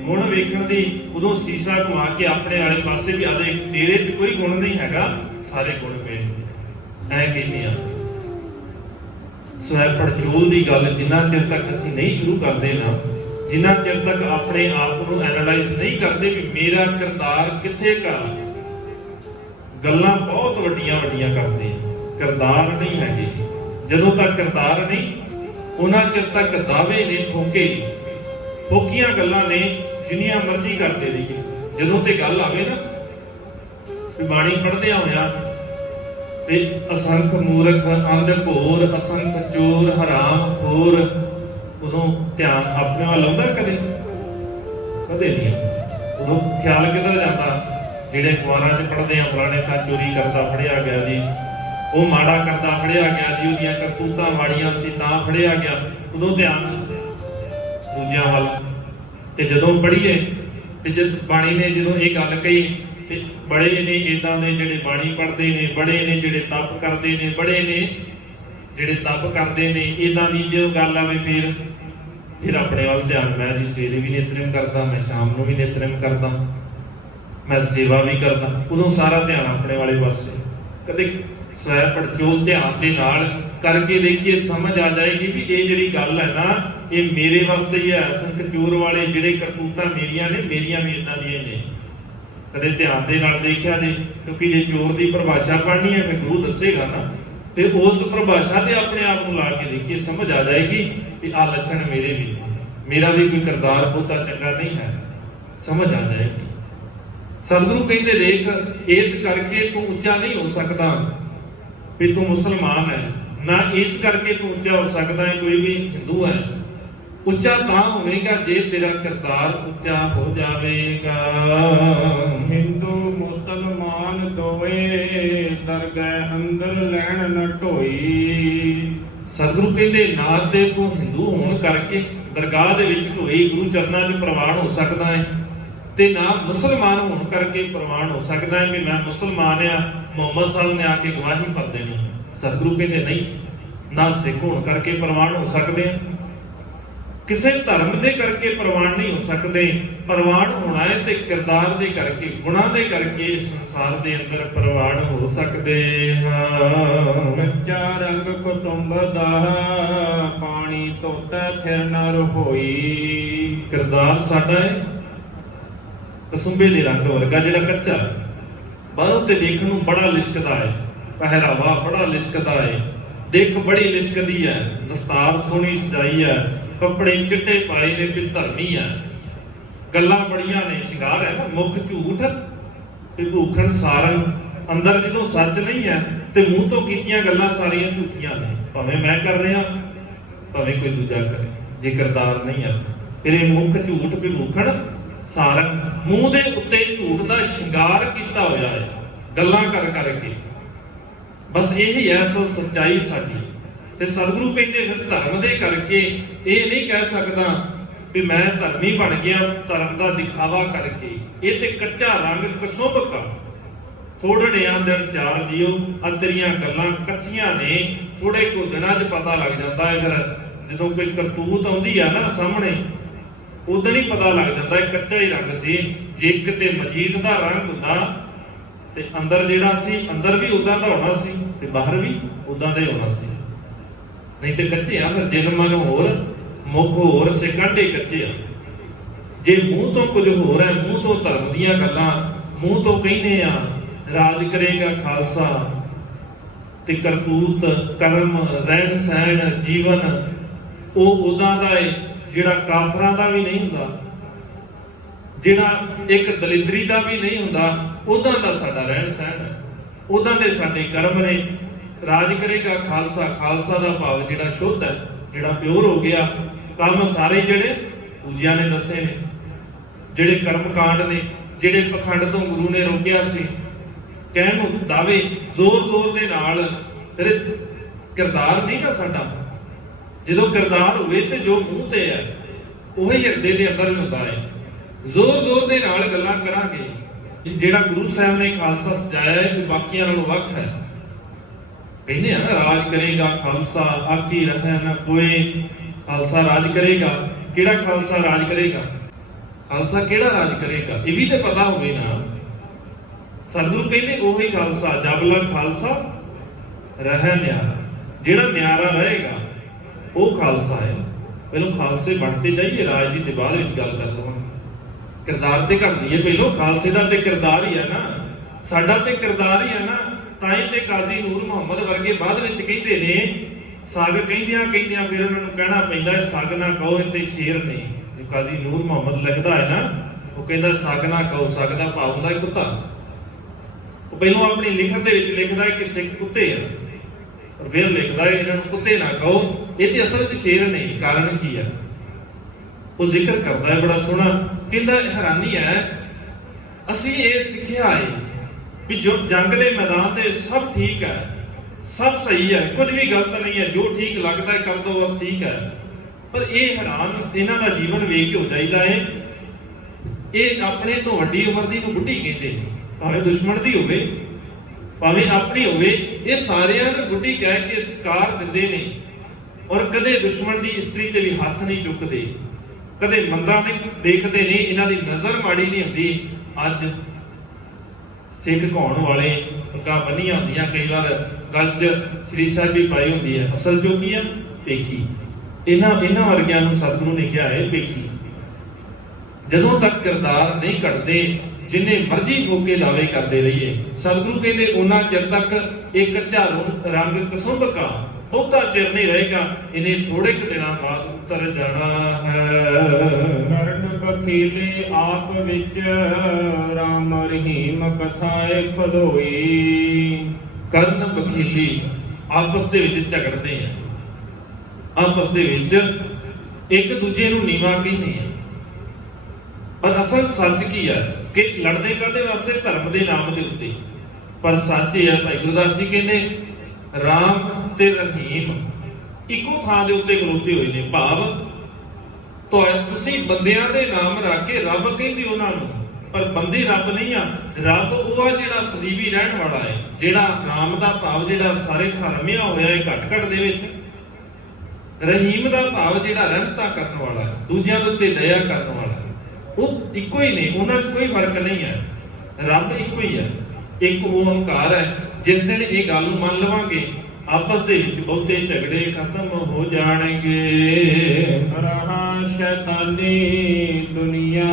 ਗੁਣ ਵੇਖਣ ਦੀ, ਉਦੋਂ ਸ਼ੀਸ਼ਾ ਘੁਮਾ ਕੇ ਆਪਣੇ ਵਾਲੇ ਪਾਸੇ ਵੀ ਆਦੇ ਤੇਰੇ 'ਚ ਕੋਈ ਗੁਣ ਨਹੀਂ ਹੈਗਾ, ਸਾਰੇ ਗੁਣ ਪਏ ਐ ਕਹਿੰਦੇ ਆ। ਸਵੈ ਪੜਚੋਲ ਦੀ ਗੱਲ ਜਿੰਨਾ ਚਿਰ ਤੱਕ ਅਸੀਂ ਨਹੀਂ ਸ਼ੁਰੂ ਕਰਦੇ ਨਾ, ਜਿੰਨਾ ਚਿਰ ਤੱਕ ਆਪਣੇ ਆਪ ਨੂੰ ਐਨਾਲਾਈਜ਼ ਨਹੀਂ ਕਰਦੇ ਵੀ ਮੇਰਾ ਕਿਰਦਾਰ ਕਿੱਥੇ ਕਾ, ਗੱਲਾਂ ਬਹੁਤ ਵੱਡੀਆਂ ਕਰਦੇ, ਕਿਰਦਾਰ ਨਹੀਂ ਹੈਗੇ। ਜਦੋਂ ਤੱਕ ਕਿਰਦਾਰ ਨਹੀਂ, ਉਹਨਾਂ ਚਿਰ ਤੱਕ ਦਾਅਵੇ ਨੇ, ਫੋਕੀਆਂ ਗੱਲਾਂ ਨੇ, ਜਿੰਨੀਆਂ ਮਰਜ਼ੀ ਕਰਦੇ ਰਹੀਏ। ਜਦੋਂ ਤੇ ਗੱਲ ਆਵੇ ਨਾ ਵੀ ਬਾਣੀ ਪੜ੍ਹਦਿਆਂ ਹੋਇਆ ਤੇ ਅਸੰਖ ਮੂਰਖ ਅੰਧ ਘੋਰ, ਅਸੰਖ ਚੋਰ ਹਰਾਮ ਖੋਰ, ਉਦੋਂ ਧਿਆਨ ਆਪਣੇ ਵੱਲ ਆਉਂਦਾ? ਕਦੇ ਨਹੀਂ। ਉਦੋਂ ਖਿਆਲ ਕਿੱਧਰ ਜਾਂਦਾ? ਜਿਹੜੇ ਅਖਬਾਰਾਂ 'ਚ ਪੜ੍ਹਦੇ ਆ ਫਲਾਣੇ ਤਾਂ ਚੋਰੀ ਕਰਦਾ ਫੜਿਆ ਗਿਆ ਜੀ, ਉਹ ਮਾੜਾ ਕਰਦਾ ਫੜਿਆ ਗਿਆ ਜੀ, ਉਹਦੀਆਂ ਕਰਤੂਤਾਂ ਮਾੜੀਆਂ ਸੀ ਤਾਂ ਫੜਿਆ ਗਿਆ। ਉਦੋਂ ਧਿਆਨ ਦੂਜਿਆਂ ਵੱਲ। ਤੇ ਜਦੋਂ ਪੜ੍ਹੀਏ ਤੇ ਜਦ ਬਾਣੀ ਨੇ ਜਦੋਂ ਇਹ ਗੱਲ ਕਹੀ ਤੇ ਬੜੇ ਨੇ ਇਦਾਂ ਦੇ ਜਿਹੜੇ ਬਾਣੀ ਪੜ੍ਹਦੇ ਨੇ, ਬੜੇ ਨੇ ਜਿਹੜੇ ਤਪ ਕਰਦੇ ਨੇ, ਬੜੇ ਨੇ ਜਿਹੜੇ ਤਪ ਕਰਦੇ ਨੇ, ਇਦਾਂ ਦੀ ਜਦੋਂ ਗੱਲ ਆਵੇ ਫਿਰ ਆਪਣੇ ਵੱਲ ਧਿਆਨ। ਮੈਂ ਜੀ ਸਵੇਰੇ ਵੀ ਨਿਤਨੇਮ ਕਰਦਾ, ਮੈਂ ਸ਼ਾਮ ਨੂੰ ਵੀ ਨਿਤਨੇਮ ਕਰਦਾ, ਮੈਂ ਸੇਵਾ ਵੀ ਕਰਦਾ। ਉਦੋਂ ਸਾਰਾ ਧਿਆਨ ਆਪਣੇ ਵਾਲੇ ਪਾਸੇ। ਕਦੇ ਸਵੈ ਪੜਚੋਲ ਧਿਆਨ ਦੇ ਨਾਲ ਕਰਕੇ ਦੇਖੀਏ, ਸਮਝ ਆ ਜਾਏਗੀ ਵੀ ਇਹ ਜਿਹੜੀ ਗੱਲ ਹੈ ਨਾ, ਇਹ ਮੇਰੇ ਵਾਸਤੇ ਹੀ ਹੈ। ਅਸੰਖ ਚੋਰ ਵਾਲੇ ਜਿਹੜੇ ਕਰਤੂਤਾਂ ਮੇਰੀਆਂ ਨੇ, ਮੇਰੀਆਂ ਵੀ ਇਦਾਂ ਦੀਆਂ ਨੇ। ਕਦੇ ਧਿਆਨ ਦੇ ਨਾਲ ਦੇਖਿਆ ਜੇ, ਕਿਉਂਕਿ ਜੇ ਚੋਰ ਦੀ ਪਰਿਭਾਸ਼ਾ ਪੜ੍ਹਨੀ ਹੈ ਫਿਰ ਗੁਰੂ ਦੱਸੇਗਾ ਨਾ, ਤੇ ਉਸ ਪਰਿਭਾਸ਼ਾ ਤੇ ਆਪਣੇ ਆਪ ਨੂੰ ਲਾ ਕੇ ਦੇਖੀਏ, ਸਮਝ ਆ ਜਾਏਗੀ ਕਿ ਆਹ ਲੱਛਣ ਮੇਰੇ ਵੀ, ਮੇਰਾ ਵੀ ਕੋਈ ਕਿਰਦਾਰ ਬਹੁਤਾ ਚੰਗਾ ਨਹੀਂ ਹੈ, ਸਮਝ ਆ ਜਾਏਗੀ। ਸਤਿਗੁਰੂ ਕਹਿੰਦੇ ਦੇਖ, ਇਸ ਕਰਕੇ ਤੂੰ ਉੱਚਾ ਨਹੀਂ ਹੋ ਸਕਦਾ ਵੀ ਤੂੰ ਮੁਸਲਮਾਨ ਹੈ, ਨਾ ਇਸ ਕਰਕੇ ਤੂੰ ਉੱਚਾ ਹੋ ਸਕਦਾ ਹੈ ਕੋਈ ਵੀ ਹਿੰਦੂ ਹੈ। ਉੱਚਾ ਤਾਂ ਹੋਵੇਗਾ ਜੇ ਤੇਰਾ ਕਿਰਦਾਰ ਉੱਚਾ ਹੋ ਜਾਵੇਗਾ। ਹਿੰਦੂ ਮੁਸਲਮਾਨ ਦੋਏ ਦਰਗਾਹ ਅੰਦਰ ਲੈਣ ਨ ਢੋਈ। ਸਤਿਗੁਰੂ ਕਹਿੰਦੇ ਨਾ ਤੇ ਤੂੰ ਹਿੰਦੂ ਹੋਣ ਕਰਕੇ ਦਰਗਾਹ ਦੇ ਵਿੱਚ ਢੋਈ, ਗੁਰੂ ਚਰਨਾਂ 'ਚ ਪ੍ਰਵਾਨ ਹੋ ਸਕਦਾ ਹੈ, ਤੇ ਨਾ ਮੁਸਲਮਾਨ ਹੋਣ ਕਰਕੇ ਪ੍ਰਵਾਨ ਹੋ ਸਕਦਾ ਹੈ ਵੀ ਮੈਂ ਮੁਸਲਮਾਨ ਆ, ਮੁਹੰਮਦ ਸਾਹਿਬ ਨੇ ਆ ਕੇ ਗਵਾਹੀ ਭਰ ਦੇਣੀ। ਸਤਿਗੁਰੂ ਕਹਿੰਦੇ ਨਹੀਂ, ਨਾ ਸਿੱਖ ਹੋਣ ਕਰਕੇ ਪ੍ਰਵਾਨ ਹੋ ਸਕਦੇ ਆ, ਕਿਸੇ ਧਰਮ ਦੇ ਕਰਕੇ ਪ੍ਰਵਾਨ ਨਹੀਂ ਹੋ ਸਕਦੇ। ਪ੍ਰਵਾਨ ਹੋਣਾ ਹੈ ਤੇ ਕਿਰਦਾਰ ਦੇ ਕਰਕੇ, ਗੁਣਾਂ ਦੇ ਕਰਕੇ ਸੰਸਾਰ ਦੇ ਅੰਦਰ ਪ੍ਰਵਾਨ ਹੋ ਸਕਦੇ ਹਾਂ। ਕੱਚਾ ਰੰਗ ਕੁਸੁੰਭ ਦਾ ਪਾਣੀ ਧੋਤਾ ਥਿਰ ਨ ਰੋਈ। ਕਿਰਦਾਰ ਸਾਡਾ ਹੈ ਕਸੁੰਬੇ ਦੇ ਰੰਗ ਵਰਗਾ, ਜਿਹੜਾ ਕੱਚਾ ਬਾਹਰੋਂ ਤੇ ਦੇਖਣ ਨੂੰ ਬੜਾ ਲਿਸ਼ਕਦਾ ਹੈ, ਪਹਿਰਾਵਾ ਬੜਾ ਲਿਸ਼ਕਦਾ ਹੈ, ਦਿੱਖ ਬੜੀ ਲਿਸ਼ਕਦੀ ਹੈ, ਦਸਤਾਰ ਸੋਹਣੀ ਸਜਾਈ ਹੈ, ਕੱਪੜੇ ਚਿੱਟੇ ਪਾਏ ਨੇ ਵੀ ਧਰਮੀ ਹੈ, ਗੱਲਾਂ ਬੜੀਆਂ ਨੇ, ਸ਼ਿੰਗਾਰ ਹੈ ਨਾ, ਮੁਖ ਝੂਠ ਤੇ ਭੂਖਣ ਸਾਰਨ, ਅੰਦਰ ਜਦੋਂ ਸੱਚ ਨਹੀਂ ਹੈ ਤੇ ਮੂੰਹ ਤੋਂ ਕੀਤੀਆਂ ਗੱਲਾਂ ਸਾਰੀਆਂ ਝੂਠੀਆਂ ਨੇ, ਭਾਵੇਂ ਮੈਂ ਕਰ ਰਿਹਾ ਭਾਵੇਂ ਕੋਈ ਦੂਜਾ ਕਰੇ। ਜੇ ਕਿਰਦਾਰ ਨਹੀਂ ਹੈ ਫਿਰ ਇਹ ਮੁਖ ਝੂਠ ਵੀ ਭੂਖਣ ਸਾਰਨ, ਮੂੰਹ ਦੇ ਉੱਤੇ ਝੂਠ ਦਾ ਸ਼ਿੰਗਾਰ ਕੀਤਾ ਹੋਇਆ ਹੈ ਗੱਲਾਂ ਕਰ ਕਰਕੇ। ਬਸ ਇਹੀ ਹੈ ਅਸਲ ਸੱਚਾਈ ਸਾਡੀ। ਤੇ ਸਤਿਗੁਰੂ ਕਹਿੰਦੇ ਫਿਰ ਧਰਮ ਦੇ ਕਰਕੇ ਇਹ ਨਹੀਂ ਕਹਿ ਸਕਦਾ ਵੀ ਮੈਂ ਧਰਮੀ ਬਣ ਗਿਆ ਧਰਮ ਦਾ ਦਿਖਾਵਾ ਕਰਕੇ। ਇਹ ਤੇ ਕੱਚਾ ਰੰਗ ਕਸੁੰਭ ਕਾ ਥੋੜੜਿਆਂ ਦਿਨ ਚਾਰ ਜਿਓ, ਆ ਤੇਰੀਆਂ ਗੱਲਾਂ ਕੱਚੀਆਂ ਨੇ, ਥੋੜੇ ਕੁ ਦਿਨਾਂ 'ਚ ਪਤਾ ਲੱਗ ਜਾਂਦਾ ਹੈ। ਫਿਰ ਜਦੋਂ ਕੋਈ ਕਰਤੂਤ ਆਉਂਦੀ ਆ ਨਾ ਸਾਹਮਣੇ, ਉਦੋਂ ਹੀ ਪਤਾ ਲੱਗ ਜਾਂਦਾ ਹੈ ਕੱਚਾ ਹੀ ਰੰਗ ਸੀ। ਜੇ ਕਿਤੇ ਮਜੀਦ ਦਾ ਰੰਗ ਹੁੰਦਾ ਤੇ ਅੰਦਰ ਜਿਹੜਾ ਸੀ, ਅੰਦਰ ਵੀ ਉਦਾਂ ਦਾ ਹੋਣਾ ਸੀ ਤੇ ਬਾਹਰ ਵੀ ਉਦਾਂ ਦਾ ਹੀ ਹੋਣਾ ਸੀ। ਨਹੀਂ ਤੇ ਕੱਚੇ ਆ, ਫਿਰ ਜਿਨ ਮਨ ਹੋਰ ਮੁਖ ਹੋਰ ਸੇ ਕਾਢੇ ਕੱਚੇ ਆ। ਜੇ ਮੂੰਹ ਤੋਂ ਕੁਝ ਹੋਰ ਹੈ, ਮੂੰਹ ਤੋਂ ਧਰਮ ਦੀਆਂ ਗੱਲਾਂ, ਮੂੰਹ ਤੋਂ ਕਹਿੰਦੇ ਆ ਰਾਜ ਕਰੇਗਾ ਖਾਲਸਾ, ਤੇ ਕਰਤੂਤ ਕਰਮ ਰਹਿਣ ਸਹਿਣ ਜੀਵਨ ਉਹ ਉਦਾਂ ਦਾ ਹੈ ਜਿਹੜਾ ਕਾਫਰਾਂ ਦਾ ਵੀ ਨਹੀਂ ਹੁੰਦਾ, ਜਿਹੜਾ ਇੱਕ ਦਲਿਦਰੀ ਦਾ ਵੀ ਨਹੀਂ ਹੁੰਦਾ, ਉਦਾਂ ਦਾ ਸਾਡਾ ਰਹਿਣ ਸਹਿਣ ਹੈ, ਉਦਾਂ ਦੇ ਸਾਡੇ ਕਰਮ ਨੇ। ਰਾਜ ਕਰੇਗਾ ਖਾਲਸਾ, ਖਾਲਸਾ ਦਾ ਭਾਵ ਜਿਹੜਾ ਸ਼ੁੱਧ ਹੈ, ਜਿਹੜਾ ਪਿਓਰ ਹੋ ਗਿਆ। ਕੰਮ ਸਾਰੇ ਜਿਹੜੇ ਦੂਜਿਆਂ ਨੇ ਦੱਸੇ ਨੇ, ਜਿਹੜੇ ਕਰਮ ਕਾਂਡ ਨੇ, ਜਿਹੜੇ ਪਖੰਡ ਤੋਂ ਗੁਰੂ ਨੇ ਰੋਕਿਆ ਸੀ, ਕਹਿਣ ਨੂੰ ਦਾਵੇ ਜ਼ੋਰ ਜ਼ੋਰ ਦੇ ਨਾਲ। ਫਿਰ ਕਿਰਦਾਰ ਨਹੀਂ ਨਾ ਸਾਡਾ, ਜਦੋਂ ਕਿਰਦਾਰ ਹੋਵੇ ਤੇ ਜੋ ਮੂੰਹ ਤੇ ਹੈ ਉਹੀ ਹਿਰਦੇ ਦੇ ਅੰਦਰ ਹੁੰਦਾ ਹੈ। ਜ਼ੋਰ ਜ਼ੋਰ ਦੇ ਨਾਲ ਗੱਲਾਂ ਕਰਾਂਗੇ। ਜਿਹੜਾ ਗੁਰੂ ਸਾਹਿਬ ਨੇ ਖਾਲਸਾ ਸਜਾਇਆ ਹੈ ਕਿ ਬਾਕੀਆਂ ਨਾਲੋਂ ਵੱਖ ਹੈ। ਕਹਿੰਦੇ ਆ ਨਾ ਰਾਜ ਕਰੇਗਾ ਖਾਲਸਾ, ਆਕੀ ਰਹਿ ਨਾ ਕੋਏ। ਖਾਲਸਾ ਰਾਜ ਕਰੇਗਾ, ਕਿਹੜਾ ਖਾਲਸਾ ਰਾਜ ਕਰੇਗਾ? ਖਾਲਸਾ ਕਿਹੜਾ ਰਾਜ ਕਰੇਗਾ ਇਹ ਵੀ ਤੇ ਪਤਾ ਹੋਵੇ ਨਾ। ਸਤਿਗੁਰੂ ਕਹਿੰਦੇ ਉਹੀ ਖਾਲਸਾ, ਜਬ ਲਗ ਖਾਲਸਾ ਰਹਿ ਨਿਆਰਾ, ਜਿਹੜਾ ਨਿਆਰਾ ਰਹੇਗਾ ਉਹ ਖਾਲਸਾ ਹੈ। ਪਹਿਲਾਂ ਖਾਲਸੇ ਬਣਤੇ ਜਾਈਏ, ਰਾਜ ਦੀ ਤੇ ਬਾਅਦ ਵਿੱਚ ਗੱਲ ਕਰ ਲਵਾਂਗੇ। ਕਿਰਦਾਰ ਤੇ ਘਟ ਲਈਏ, ਪਹਿਲਾਂ ਖਾਲਸੇ ਦਾ ਤੇ ਕਿਰਦਾਰ ਹੀ ਹੈ ਨਾ, ਸਾਡਾ ਤੇ ਕਿਰਦਾਰ ਹੀ ਹੈ ਨਾ। ਤਾਂ ਹੀ ਤੇ ਕਾਜ਼ੀ ਨੂਰ ਮੁਹੰਮਦ ਵਰਗੇ ਬਾਅਦ ਵਿੱਚ ਕਹਿੰਦੇ ਨੇ, ਸੱਗ ਕਹਿੰਦਿਆਂ ਫਿਰ ਉਹਨਾਂ ਨੂੰ ਕਹਿਣਾ ਪੈਂਦਾ ਹੈ ਸੱਗ ਨਾ ਕਹੋ ਇਹ ਤੇ ਸ਼ੇਰ ਨੇ। ਜੋ ਕਾਜ਼ੀ ਨੂਰ ਮੁਹੰਮਦ ਲਿਖਦਾ ਹੈ ਨਾ, ਉਹ ਕਹਿੰਦਾ ਸੱਗ ਨਾ ਕਹੋ, ਸੱਗ ਦਾ ਭਾਵ ਹੁੰਦਾ ਹੈ ਕੁੱਤਾ। ਉਹ ਪਹਿਲਾਂ ਆਪਣੀ ਲਿਖਤ ਦੇ ਵਿੱਚ ਲਿਖਦਾ ਹੈ ਕਿ ਸਿੱਖ ਕੁੱਤੇ ਆ, ਪਰ ਫਿਰ ਲਿਖਦਾ ਹੈ ਇਹਨਾਂ ਨੂੰ ਕੁੱਤੇ ਨਾ ਕਹੋ, ਇਹ ਤੇ ਅਸਲ ਵਿੱਚ ਸ਼ੇਰ ਨੇ। ਕਾਰਨ ਕੀ ਹੈ ਉਹ ਜ਼ਿਕਰ ਕਰਦਾ ਹੈ ਬੜਾ ਸੋਹਣਾ। ਕਹਿੰਦਾ ਹੈਰਾਨੀ ਹੈ ਅਸੀਂ ਇਹ ਸਿੱਖਿਆ ਹੈ ਵੀ ਜੋ ਜੰਗ ਦੇ ਮੈਦਾਨ ਤੇ ਸਭ ਠੀਕ ਹੈ, ਸਭ ਸਹੀ ਹੈ, ਕੁਝ ਵੀ ਗਲਤ ਨਹੀਂ ਹੈ, ਜੋ ਠੀਕ ਲੱਗਦਾ ਹੈ ਕਰ ਦੋ ਬਸ ਠੀਕ ਹੈ। ਪਰ ਇਹ ਹੈਰਾਨ ਇਹਨਾਂ ਦਾ ਜੀਵਨ ਵੇਖ ਕੇ ਹੋ ਜਾਈਦਾ ਹੈ। ਇਹ ਆਪਣੇ ਤੋਂ ਵੱਡੀ ਉਮਰ ਦੀ ਨੂੰ ਬੁੱਢੀ ਕਹਿੰਦੇ ਨੇ, ਭਾਵੇਂ ਦੁਸ਼ਮਣ ਦੀ ਹੋਵੇ ਭਾਵੇਂ ਆਪਣੀ ਹੋਵੇ, ਇਹ ਸਾਰਿਆਂ ਨੂੰ ਬੁੱਢੀ ਕਹਿ ਕੇ ਸਤਿਕਾਰ ਦਿੰਦੇ ਨੇ। ਔਰ ਕਦੇ ਦੁਸ਼ਮਣ ਦੀ ਇਸਤਰੀ ਤੇ ਵੀ ਹੱਥ ਨਹੀਂ ਚੁੱਕਦੇ, ਕਦੇ ਮੰਦਾ ਨਹੀਂ ਦੇਖਦੇ ਨੇ, ਇਹਨਾਂ ਦੀ ਨਜ਼ਰ ਮਾੜੀ ਨਹੀਂ ਹੁੰਦੀ। ਅੱਜ ਸਿੱਖ ਕਹਾਉਣ ਵਾਲੇ ਪੱਗਾਂ ਬੰਨੀਆਂ ਹੁੰਦੀਆਂ, ਕਈ ਵਾਰ ਗਲ 'ਚ ਸ੍ਰੀ ਸਾਹਿਬ ਵੀ ਪਾਈ ਹੁੰਦੀ ਹੈ, ਅਸਲ ਜੋ ਕੀ ਹੈ ਪੇਖੀ। ਇਹਨਾਂ ਵਰਗਿਆਂ ਨੂੰ ਸਤਿਗੁਰੂ ਨੇ ਕਿਹਾ ਹੈ ਪੇਖੀ। ਜਦੋਂ ਤੱਕ ਕਿਰਦਾਰ ਨਹੀਂ ਘਟਦੇ, ਜਿੰਨੇ ਮਰਜ਼ੀ ਫੋਕੇ ਲਾਵੇ ਕਰਦੇ ਰਹੀਏ, ਸਤਿਗੁਰੂ ਕਹਿੰਦੇ ਉਹਨਾਂ ਚਿਰ ਤੱਕ ਇਹ ਕੱਚਾ ਰੰਗ ਕਸੁੰਭ ਕਾ ਬਹੁਤਾ ਚਿਰ ਨਹੀਂ ਰਹੇਗਾ, ਇਹਨੇ ਥੋੜੇ ਕੁ ਦਿਨਾਂ ਬਾਅਦ ਉਤਰ ਜਾਣਾ ਹੈ। ਕਰਨ ਬਖੀਲੇ ਆਪ ਵਿੱਚ ਰਾਮ ਰਹੀਮ ਕਥਾਏ ਖਲੋਈ। ਕਰਨ ਬਖੀਲੀ ਆਪਸ ਦੇ ਵਿੱਚ ਝਗੜਦੇ ਆ, ਆਪਸ ਦੇ ਵਿੱਚ ਇੱਕ ਦੂਜੇ ਨੂੰ ਨੀਵਾਂ ਕਹਿੰਦੇ ਆ। ਪਰ ਅਸਲ ਸੱਚ ਕੀ ਹੈ ਕਿ ਲੜਦੇ ਕਾਹਦੇ ਵਾਸਤੇ? ਧਰਮ ਦੇ ਨਾਮ ਦੇ ਉੱਤੇ। ਪਰ ਸੱਚ ਇਹ ਹੈ, ਭਾਈ ਗੁਰਦਾਸ ਜੀ ਕਹਿੰਦੇ ਰਾਮ ਤੇ ਰਹੀਮ ਇੱਕੋ ਥਾਂ ਦੇ ਉੱਤੇ ਖਲੋਤੇ ਹੋਏ ਨੇ। ਭਾਵ ਤੁਸੀਂ ਬੰਦਿਆਂ ਦੇ ਨਾਮ ਰੱਖ ਕੇ ਰੱਬ ਕਹਿੰਦੇ ਉਹਨਾਂ ਨੂੰ, ਪਰ ਬੰਦੇ ਰੱਬ ਨਹੀਂ ਆ। ਰੱਬ ਉਹ ਆ ਜਿਹੜਾ ਸਦੀਵੀ ਰਹਿਣ ਵਾਲਾ ਹੈ, ਜਿਹੜਾ ਰਾਮ ਦਾ ਭਾਵ ਜਿਹੜਾ ਸਾਰੇ ਧਰਮਿਆ ਹੋਇਆ ਹੈ ਘਟ ਘਟ ਦੇ ਵਿੱਚ। ਰਹੀਮ ਦਾ ਭਾਵ ਜਿਹੜਾ ਰਹਿਮਤਾਂ ਕਰਨ ਵਾਲਾ ਹੈ, ਦੂਜਿਆਂ ਦੇ ਉੱਤੇ ਦਇਆ ਕਰਨ ਵਾਲਾ ਹੈ। ਉਹ ਇੱਕੋ ਹੀ ਨੇ, ਉਹਨਾਂ 'ਚ ਕੋਈ ਫਰਕ ਨਹੀਂ ਹੈ। ਰੱਬ ਇੱਕੋ ਹੀ ਹੈ, ਇੱਕ ਓੰਕਾਰ ਹੈ। ਜਿਸ ਦਿਨ ਇਹ ਗੱਲ ਨੂੰ ਮੰਨ ਲਵਾਂਗੇ, ਆਪਸ ਦੇ ਵਿੱਚ ਬਹੁਤੇ ਝਗੜੇ ਖਤਮ ਹੋ ਜਾਣਗੇ। ਰਹਾ ਸ਼ੈਤਾਨੀ ਦੁਨੀਆ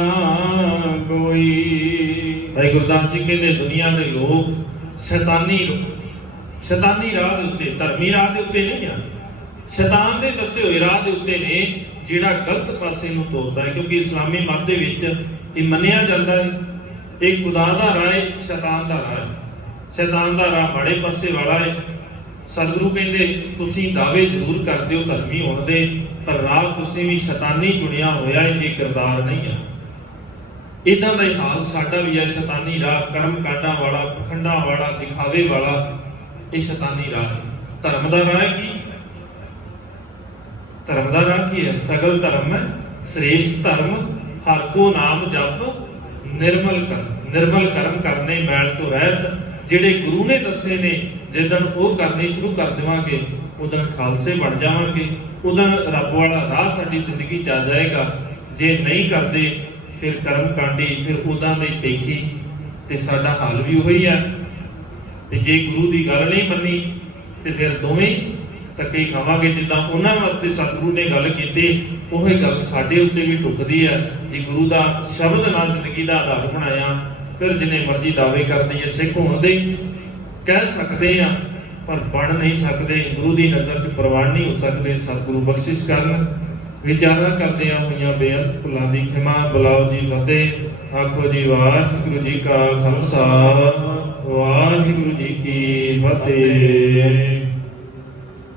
ਗੋਈ। ਭਾਈ ਗੁਰਦਾਸ ਜੀ ਕਹਿੰਦੇ ਦੁਨੀਆ ਦੇ ਲੋਕ ਸ਼ੈਤਾਨੀ ਰਾਹ ਦੇ ਉੱਤੇ, ਧਰਮੀ ਰਾਹ ਦੇ ਉੱਤੇ ਨਹੀਂ ਆ, ਸ਼ੈਤਾਨ ਦੇ ਦੱਸੇ ਹੋਏ ਰਾਹ ਦੇ ਉੱਤੇ ਨੇ, ਜਿਹੜਾ ਗਲਤ ਪਾਸੇ ਨੂੰ ਤੋਰਦਾ ਹੈ। ਕਿਉਂਕਿ ਇਸਲਾਮੀ ਮਤ ਦੇ ਵਿੱਚ ਇਹ ਮੰਨਿਆ ਜਾਂਦਾ ਹੈ, ਇੱਕ ਖੁਦਾ ਦਾ ਰਾਹ ਹੈ, ਇੱਕ ਸ਼ੈਤਾਨ ਦਾ ਰਾਹ ਹੈ। ਸ਼ੈਤਾਨ ਦਾ ਰਾਹ ਮਾੜੇ ਪਾਸੇ ਵਾਲਾ ਹੈ। ਸਤਿਗੁਰੂ ਕਹਿੰਦੇ ਤੁਸੀਂ ਦਾਅਵੇ ਜ਼ਰੂਰ ਕਰਦੇ ਹੋ ਧਰਮੀ ਹੋਣ ਦੇ, ਪਰ ਰਾਹ ਤੁਸੀਂ ਵੀ ਸ਼ੈਤਾਨੀ ਚੁਣਿਆ ਹੋਇਆ ਹੈ, ਜੇ ਕਿਰਦਾਰ ਨਹੀਂ ਹੈ। ਇਦਾਂ ਦਾ ਹੀ ਹਾਲ ਸਾਡਾ ਵੀ ਹੈ। ਸ਼ੈਤਾਨੀ ਰਾਹ, ਕਰਮ ਕਾਂਡਾਂ ਵਾਲਾ, ਪਖੰਡਾਂ ਵਾਲਾ, ਦਿਖਾਵੇ ਵਾਲਾ, ਇਹ ਸ਼ੈਤਾਨੀ ਰਾਹ ਹੈ। ਧਰਮ ਦਾ ਰਾਹ ਕੀ? ਧਰਮ ਦਾ ਰਾਹ ਕੀ ਹੈ? ਸਗਲ ਧਰਮ ਹੈ ਸ੍ਰੇਸ਼ਟ ਧਰਮ, ਹਰ ਕੋ ਨਾਮ ਜਪ ਨਿਰਮਲ ਕਰਮ। ਨਿਰਮਲ ਕਰਮ ਕਰਨੇ ਮੈਲ ਤੋਂ ਰਹਿਤ, ਜਿਹੜੇ ਗੁਰੂ ਨੇ ਦੱਸੇ ਨੇ, ਜਿੱਦਣ ਉਹ ਕਰਨੇ ਸ਼ੁਰੂ ਕਰ ਦੇਵਾਂਗੇ, ਉਦੋਂ ਖਾਲਸੇ ਬਣ ਜਾਵਾਂਗੇ, ਉਦੋਂ ਰੱਬ ਵਾਲਾ ਰਾਹ ਸਾਡੀ ਜ਼ਿੰਦਗੀ 'ਚ ਆ ਜਾਏਗਾ। ਜੇ ਨਹੀਂ ਕਰਦੇ ਫਿਰ ਕਰਮ ਕਾਂਡੀ, ਫਿਰ ਉਦਾਂ ਦੇ ਪੇਖੀ, ਤੇ ਸਾਡਾ ਹਾਲ ਵੀ ਉਹੀ ਹੈ। ਤੇ ਜੇ ਗੁਰੂ ਦੀ ਗੱਲ ਨਹੀਂ ਮੰਨੀ ਤੇ ਫਿਰ ਦੋਵੇਂ ਧੱਕੇ ਖਾਵਾਂਗੇ। ਜਿੱਦਾਂ ਉਹਨਾਂ ਵਾਸਤੇ ਸਤਿਗੁਰੂ ਨੇ ਗੱਲ ਕੀਤੀ, ਉਹੀ ਗੱਲ ਸਾਡੇ ਉੱਤੇ ਵੀ ਟੁੱਕਦੀ ਹੈ। ਜੇ ਗੁਰੂ ਦਾ ਸ਼ਬਦ ਨਾਲ ਜ਼ਿੰਦਗੀ ਦਾ ਆਧਾਰ ਬਣਾਇਆ, ਫਿਰ ਜਿੰਨੇ ਮਰਜ਼ੀ ਦਾਅਵੇ ਕਰਦੇ ਜਾਂ ਸਿੱਖ ਹੋਣ ਦੇ ਕਹਿ ਸਕਦੇ ਆ, ਪਰ ਬਣ ਨਹੀਂ ਸਕਦੇ, ਗੁਰੂ ਦੀ ਨਜ਼ਰ 'ਚ ਪ੍ਰਵਾਨ ਨਹੀਂ ਹੋ ਸਕਦੇ। ਸਤਿਗੁਰੂ ਬਖਸ਼ਿਸ਼ ਕਰਨ। ਵਿਚਾਰਾਂ ਕਰਦਿਆਂ ਹੋਈਆਂ ਬੇਅੰਤ ਭੁੱਲਾਂ ਦੀ ਖਿਮਾ। ਬੁਲਾਓ ਜੀ ਫਤਿਹ। ਆਖੋ ਜੀ ਵਾਹਿਗੁਰੂ ਜੀ ਕਾ ਖਾਲਸਾ, ਵਾਹਿਗੁਰੂ ਜੀ ਕੀ ਫਤਿਹ।